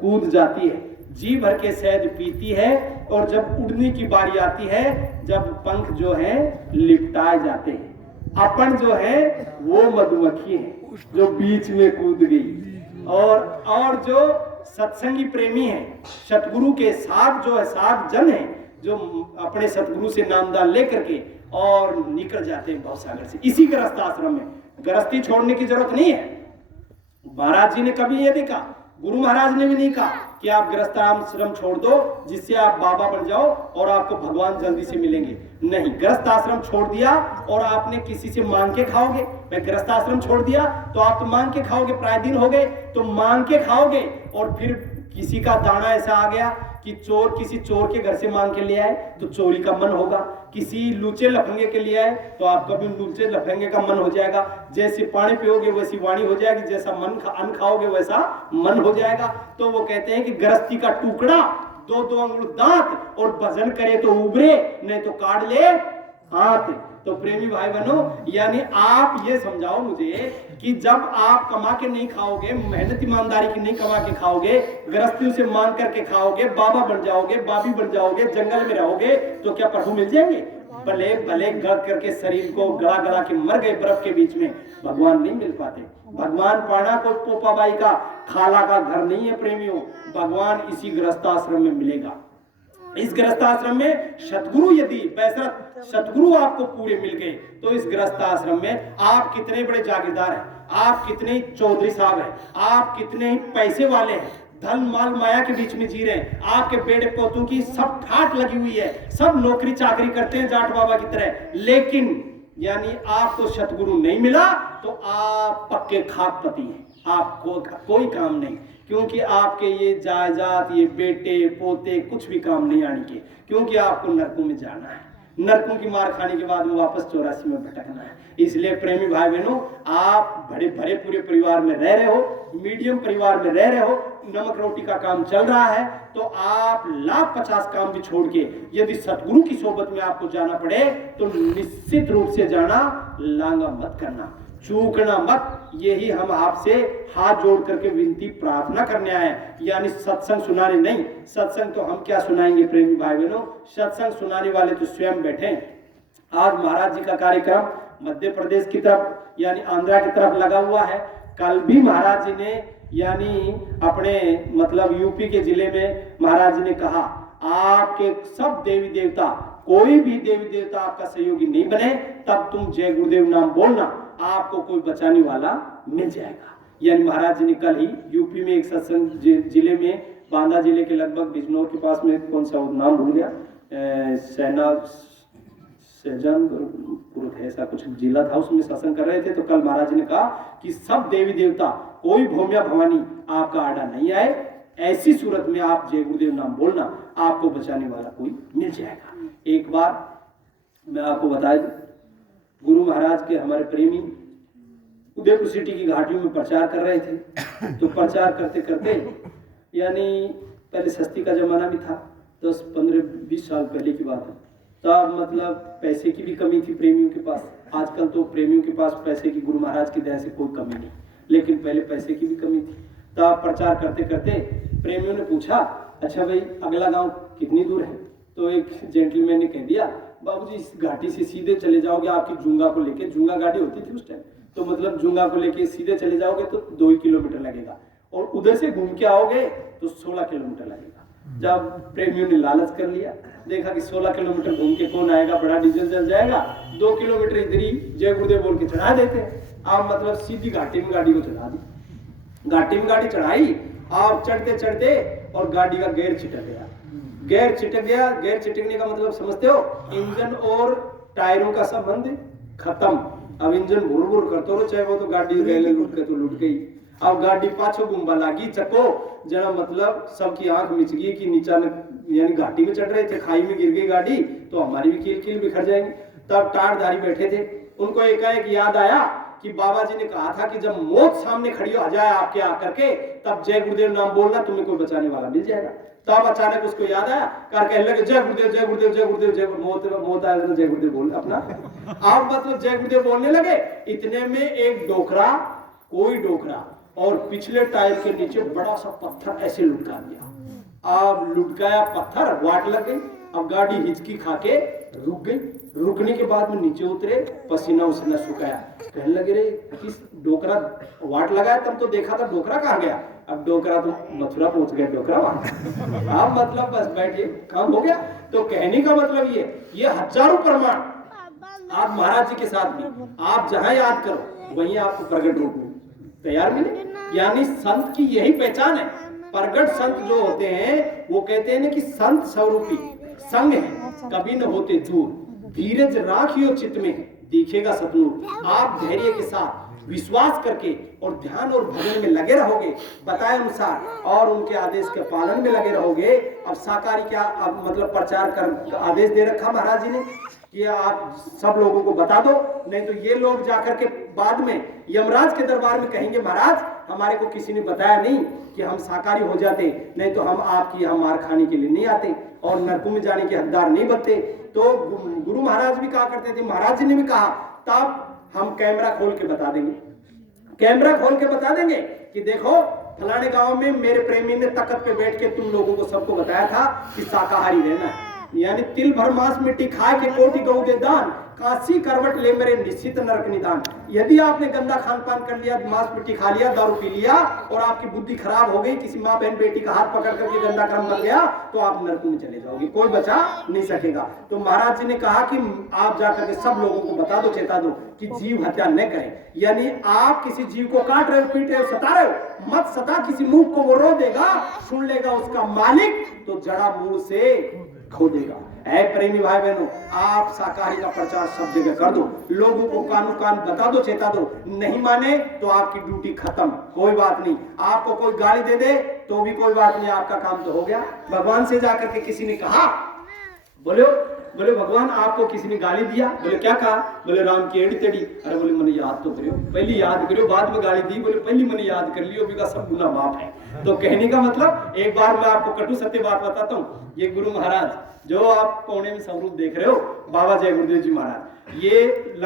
कूद जाती है, जी भर के शहद पीती है, और जब उड़ने की बारी आती है, जब पंख जो है लिपटाए जाते हैं, अपन जो है वो मधुमक्खी है जो बीच में कूद गई। और जो सत्संगी प्रेमी है, सतगुरु के साथ जो है, 7 जन है जो अपने सतगुरु से नामदान लेकर के और निकल जाते हैं भवसागर से। इसी गृहस्थ आश्रम में गृहस्थी छोड़ने की जरूरत नहीं है। महाराज जी ने कभी ये देखा, गुरु महाराज ने भी नहीं कहा कि आप गृहस्थ आश्रम छोड़ दो जिससे आप बाबा बन जाओ और आपको भगवान जल्दी से मिलेंगे। नहीं, गृहस्थ आश्रम छोड़ दिया और आपने किसी से मांग के खाओगे। मैं गृहस्थ आश्रम छोड़ दिया तो आप तो मांग के खाओगे, प्राय दिन हो गए तो मांग के खाओगे। और फिर किसी का दाना ऐसा आ गया कि किसी चोर के घर से मांग के ले आए तो चोरी का मन होगा, किसी लूचे लफंगे के लिए आए तो आपका भी लूचे लफंगे का मन हो जाएगा। जैसे पानी पियोगे वैसी वाणी हो जाएगी, जैसा अन्न खाओगे वैसा मन हो जाएगा। तो वो कहते हैं कि गृहस्थी का टुकड़ा 2-2 अंगुल दांत और भजन करे तो उबरे, नहीं तो काट ले हाथ। तो प्रेमी भाई बहनों, यानी आप ये समझाओ मुझे कि जब आप कमा के नहीं खाओगे, मेहनत ईमानदारी की नहीं कमा के खाओगे, गृहस्थियों से मांग करके खाओगे, बाबा बन जाओगे, बाबी बन जाओगे, जंगल में रहोगे, तो क्या प्रभु मिल जाएंगे? भले भले गड़ करके शरीर को गड़ा गड़ा के मर गए बर्फ के बीच में, भगवान नहीं मिल पाते। भगवान पाना को पोपाबाई का खाला का घर नहीं है प्रेमियों, भगवान इसी गृहस्थाश्रम में मिलेगा। इस गृहस्थाश्रम में सतगुरु, यदि बैसरत सतगुरु आपको पूरे मिल गए, तो इस गृहस्थाश्रम में आप कितने बड़े जागीरदार हैं, आप कितने चौधरी साहब हैं, आप कितने ही पैसे वाले हैं, धन माल माया के बीच में जी रहे हैं, आपके बेटे पोतों की सब ठाट लगी हुई है, सब नौकरी चाकरी करते हैं जाट बाबा की तरह, लेकिन यानी आपको सतगुरु नहीं मिला तो आप पक्के खाकपति हैं, आपको कोई काम नहीं, क्योंकि आपके ये जायदाद, ये बेटे पोते कुछ भी काम नहीं आने के, क्योंकि आपको नरकों में जाना है, नरकों की मार खाने के बाद में वापस 84 में भटकना है। इसलिए प्रेमी भाई बहनों, आप बड़े भरे पूरे परिवार में रह रहे हो, मीडियम परिवार में रह रहे हो, नमक रोटी का काम चल रहा है, तो आप 1,50,000 काम भी छोड़ के यदि सतगुरु की सोबत में आपको जाना पड़े तो निश्चित रूप से जाना, लांगा मत करना, चूकना मत। यही हम आपसे हाथ जोड़ करके विनती प्रार्थना करने आए, यानी सत्संग सुनाने नहीं। सत्संग तो हम क्या सुनाएंगे प्रेमी भाई बहनों, सत्संग सुनाने वाले तो स्वयं बैठे। आज महाराज जी का कार्यक्रम मध्य प्रदेश की तरफ यानी आंध्रा की तरफ लगा हुआ है। कल भी महाराज जी ने यानी अपने मतलब यूपी के जिले में महाराज जी ने कहा, आपके सब देवी देवता, कोई भी देवी देवता आपका सहयोगी नहीं बने, तब तुम जय गुरुदेव नाम बोलना, आपको कोई बचाने वाला मिल जाएगा। यानी महाराज जी ने कल ही यूपी में एक सत्संग जिले में, बांदा जिले के लगभग बिजनौर के पास में, कौन सा नाम भूल गया, ऐसा कुछ जिला था, उसमें सत्संग कर रहे थे। तो कल महाराज जी ने कहा कि सब देवी देवता, कोई भौम्या भवानी आपका आड़ा नहीं आए, ऐसी सूरत में आप जय गुरुदेव नाम बोलना, आपको बचाने वाला कोई मिल जाएगा। एक बार मैं आपको बता दूं, गुरु महाराज के हमारे प्रेमी उदयपुर सिटी की घाटियों में प्रचार कर रहे थे। तो प्रचार करते करते, यानी पहले सस्ती का जमाना भी था, 10, 15, 20 साल पहले की बात है, तब मतलब पैसे की भी कमी थी प्रेमियों के पास। आजकल तो प्रेमियों के पास पैसे की गुरु महाराज की दया से कोई कमी नहीं, लेकिन पहले पैसे की भी कमी थी। तब प्रचार करते करते प्रेमियों ने पूछा, अच्छा भाई अगला गांव कितनी दूर है? तो एक जेंटलमैन ने कह दिया, बाबूजी इस घाटी से सीधे चले जाओगे, आपकी जूंगा को लेके, जूंगा गाड़ी होती थी उस टाइम, तो मतलब जूंगा को लेके सीधे चले जाओगे तो 2 ही किलोमीटर लगेगा, और उधर से घूम के आओगे तो 16 किलोमीटर लगेगा। जब प्रेमियों ने लालच कर लिया, देखा कि 16 किलोमीटर घूम के कौन आएगा, बड़ा डीजल जल जाएगा, 2 किलोमीटर इधर ही जय गुरुदेव बोल के चढ़ा देते हैं। आप मतलब सीधी घाटी में गाड़ी को चढ़ा दी, घाटी में गाड़ी चढ़ाई, और चढ़ते चढ़ते और गाड़ी का गेयर छिटक गया। गेयर छिटक गया, गेयर छिटकने का मतलब समझते हो, इंजन और टायरों का संबंध खत्म। अब इंजन भुर भुर करते रहो, चाहे वो तो गाड़ी रेले लुट के तो लुट गई। अब गाड़ी पाछो घूमबा लागी, चको जना मतलब सबकी आंख मिच गई कि नीचा में, यानी घाटी में चढ़ रहे थे, खाई में गिर गई गाड़ी तो हमारी भी कील कील बिखर जाएंगी। तब टाटधारी बैठे थे, उनको एकाएक याद आया कि बाबा जी ने कहा था कि जब मौत सामने खड़ी हो जाए आपके आकर के, तब जय गुरुदेव नाम बोलना, तुम्हें कोई बचाने वाला मिल जाएगा। तब अचानक उसको याद आया, कर कहने लगे जय गुरुदेव जय गुरुदेव जय गुरुदेव जय मौत आया तो जय गुरुदेव बोल अपना। आप मतलब जय गुरुदेव बोलने लगे, इतने में एक डोकरा, कोई डोकरा और पिछले टायर के नीचे बड़ा सा पत्थर ऐसे लुटका दिया। अब लुटकाया पत्थर, वाट लग गई। अब गाड़ी हिचकी खा के रुक गई। रुकने के बाद में नीचे उतरे, पसीना उसीना सुखाया, कहने लगे रे किस डोकरा वाट लगाया, तब तो देखा था डोकरा कहाँ गया। अब डोकरा तो मथुरा पहुंच गया डोकरा वहां। आप मतलब बस बैठिए, काम हो गया। तो कहने का मतलब ये हजारों प्रमाण आप महाराज जी के साथ भी, आप जहां याद करो वहीं आपको प्रगट रूप में तैयार मिले। यानी संत की यही पहचान है। प्रगट संत जो होते हैं वो कहते हैं ना कि संत स्वरूपी संग है, कभी न होते दूर, धीरज राखियो चित्त में दिखेगा सतनूर। आप धैर्य के साथ विश्वास करके और ध्यान और भजन में लगे रहोगे, बताए अनुसार, और उनके आदेश के पालन में लगे रहोगे। अब साकारी क्या, अब मतलब प्रचार कर आदेश दे रखा महाराज जी ने कि आप सब लोगों को बता दो, नहीं तो ये लोग जाकर के बाद में यमराज के दरबार में कहेंगे महाराज हमारे को किसी ने बताया नहीं कि हम शाकाहारी हो जाते, नहीं तो हम आपकी यहाँ मार खाने के लिए नहीं आते और नरकों में जाने के हकदार नहीं बनते। तो गुरु महाराज भी कहा करते थे, महाराज जी ने भी कहा, तब हम कैमरा खोल के बता देंगे, कैमरा खोल के बता देंगे कि देखो फलाने गांव में मेरे प्रेमी ने तख्त पे बैठ के तुम लोगों को सबको बताया था कि शाकाहारी रहना है, यानी तिल भर मांस मिट्टी खाए के कोटि गऊ दे दान, काशी करवट ले मेरे निश्चित नरक निदान। यदि आपने गंदा खान पान कर लिया, मांस मिट्टी खा लिया, दारू पी लिया और आपकी बुद्धि खराब हो गई, किसी माँ बहन बेटी का हाथ पकड़ करके गंदा कर्म कर गया, तो आप नरक में चले जाओगे, कोई बचा नहीं सकेगा। तो महाराज जी ने कहा कि आप जाकर के सब लोगों को बता दो, चेता दो कि जीव हत्या न करें। यानी आप किसी जीव को काट रहे हो, पीट रहे हो, सता रहे हो, मत सता। किसी मुंह को वो रो देगा, सुन लेगा उसका मालिक, तो जड़ा मूल से खो देगा। ऐ प्रेमी भाई बहनों, आप शाकाहारी का प्रचार सब जगह कर दो, लोगों को कानों कान बता दो, चेता दो। नहीं माने तो आपकी ड्यूटी खत्म, कोई बात नहीं। आपको कोई गाली दे दे तो भी कोई बात नहीं, आपका काम तो हो गया। भगवान से जाकर के किसी ने कहा, बोले भगवान आपको किसी ने गाली दिया, बोले क्या कहा, बोले राम की एड़ी टेढ़ी। अरे बोले मैंने याद तो करियो, पहले याद करियो, बाद में गाली दी। बोले पहले मैंने याद कर लियो, अभी का सब गुना माफ है। तो कहने का मतलब, एक बार मैं आपको कटु सत्य बात बताता हूँ। ये गुरु महाराज जो आप कोने में स्वरूप देख रहे हो, बाबा जय गुरुदेव जी महाराज, ये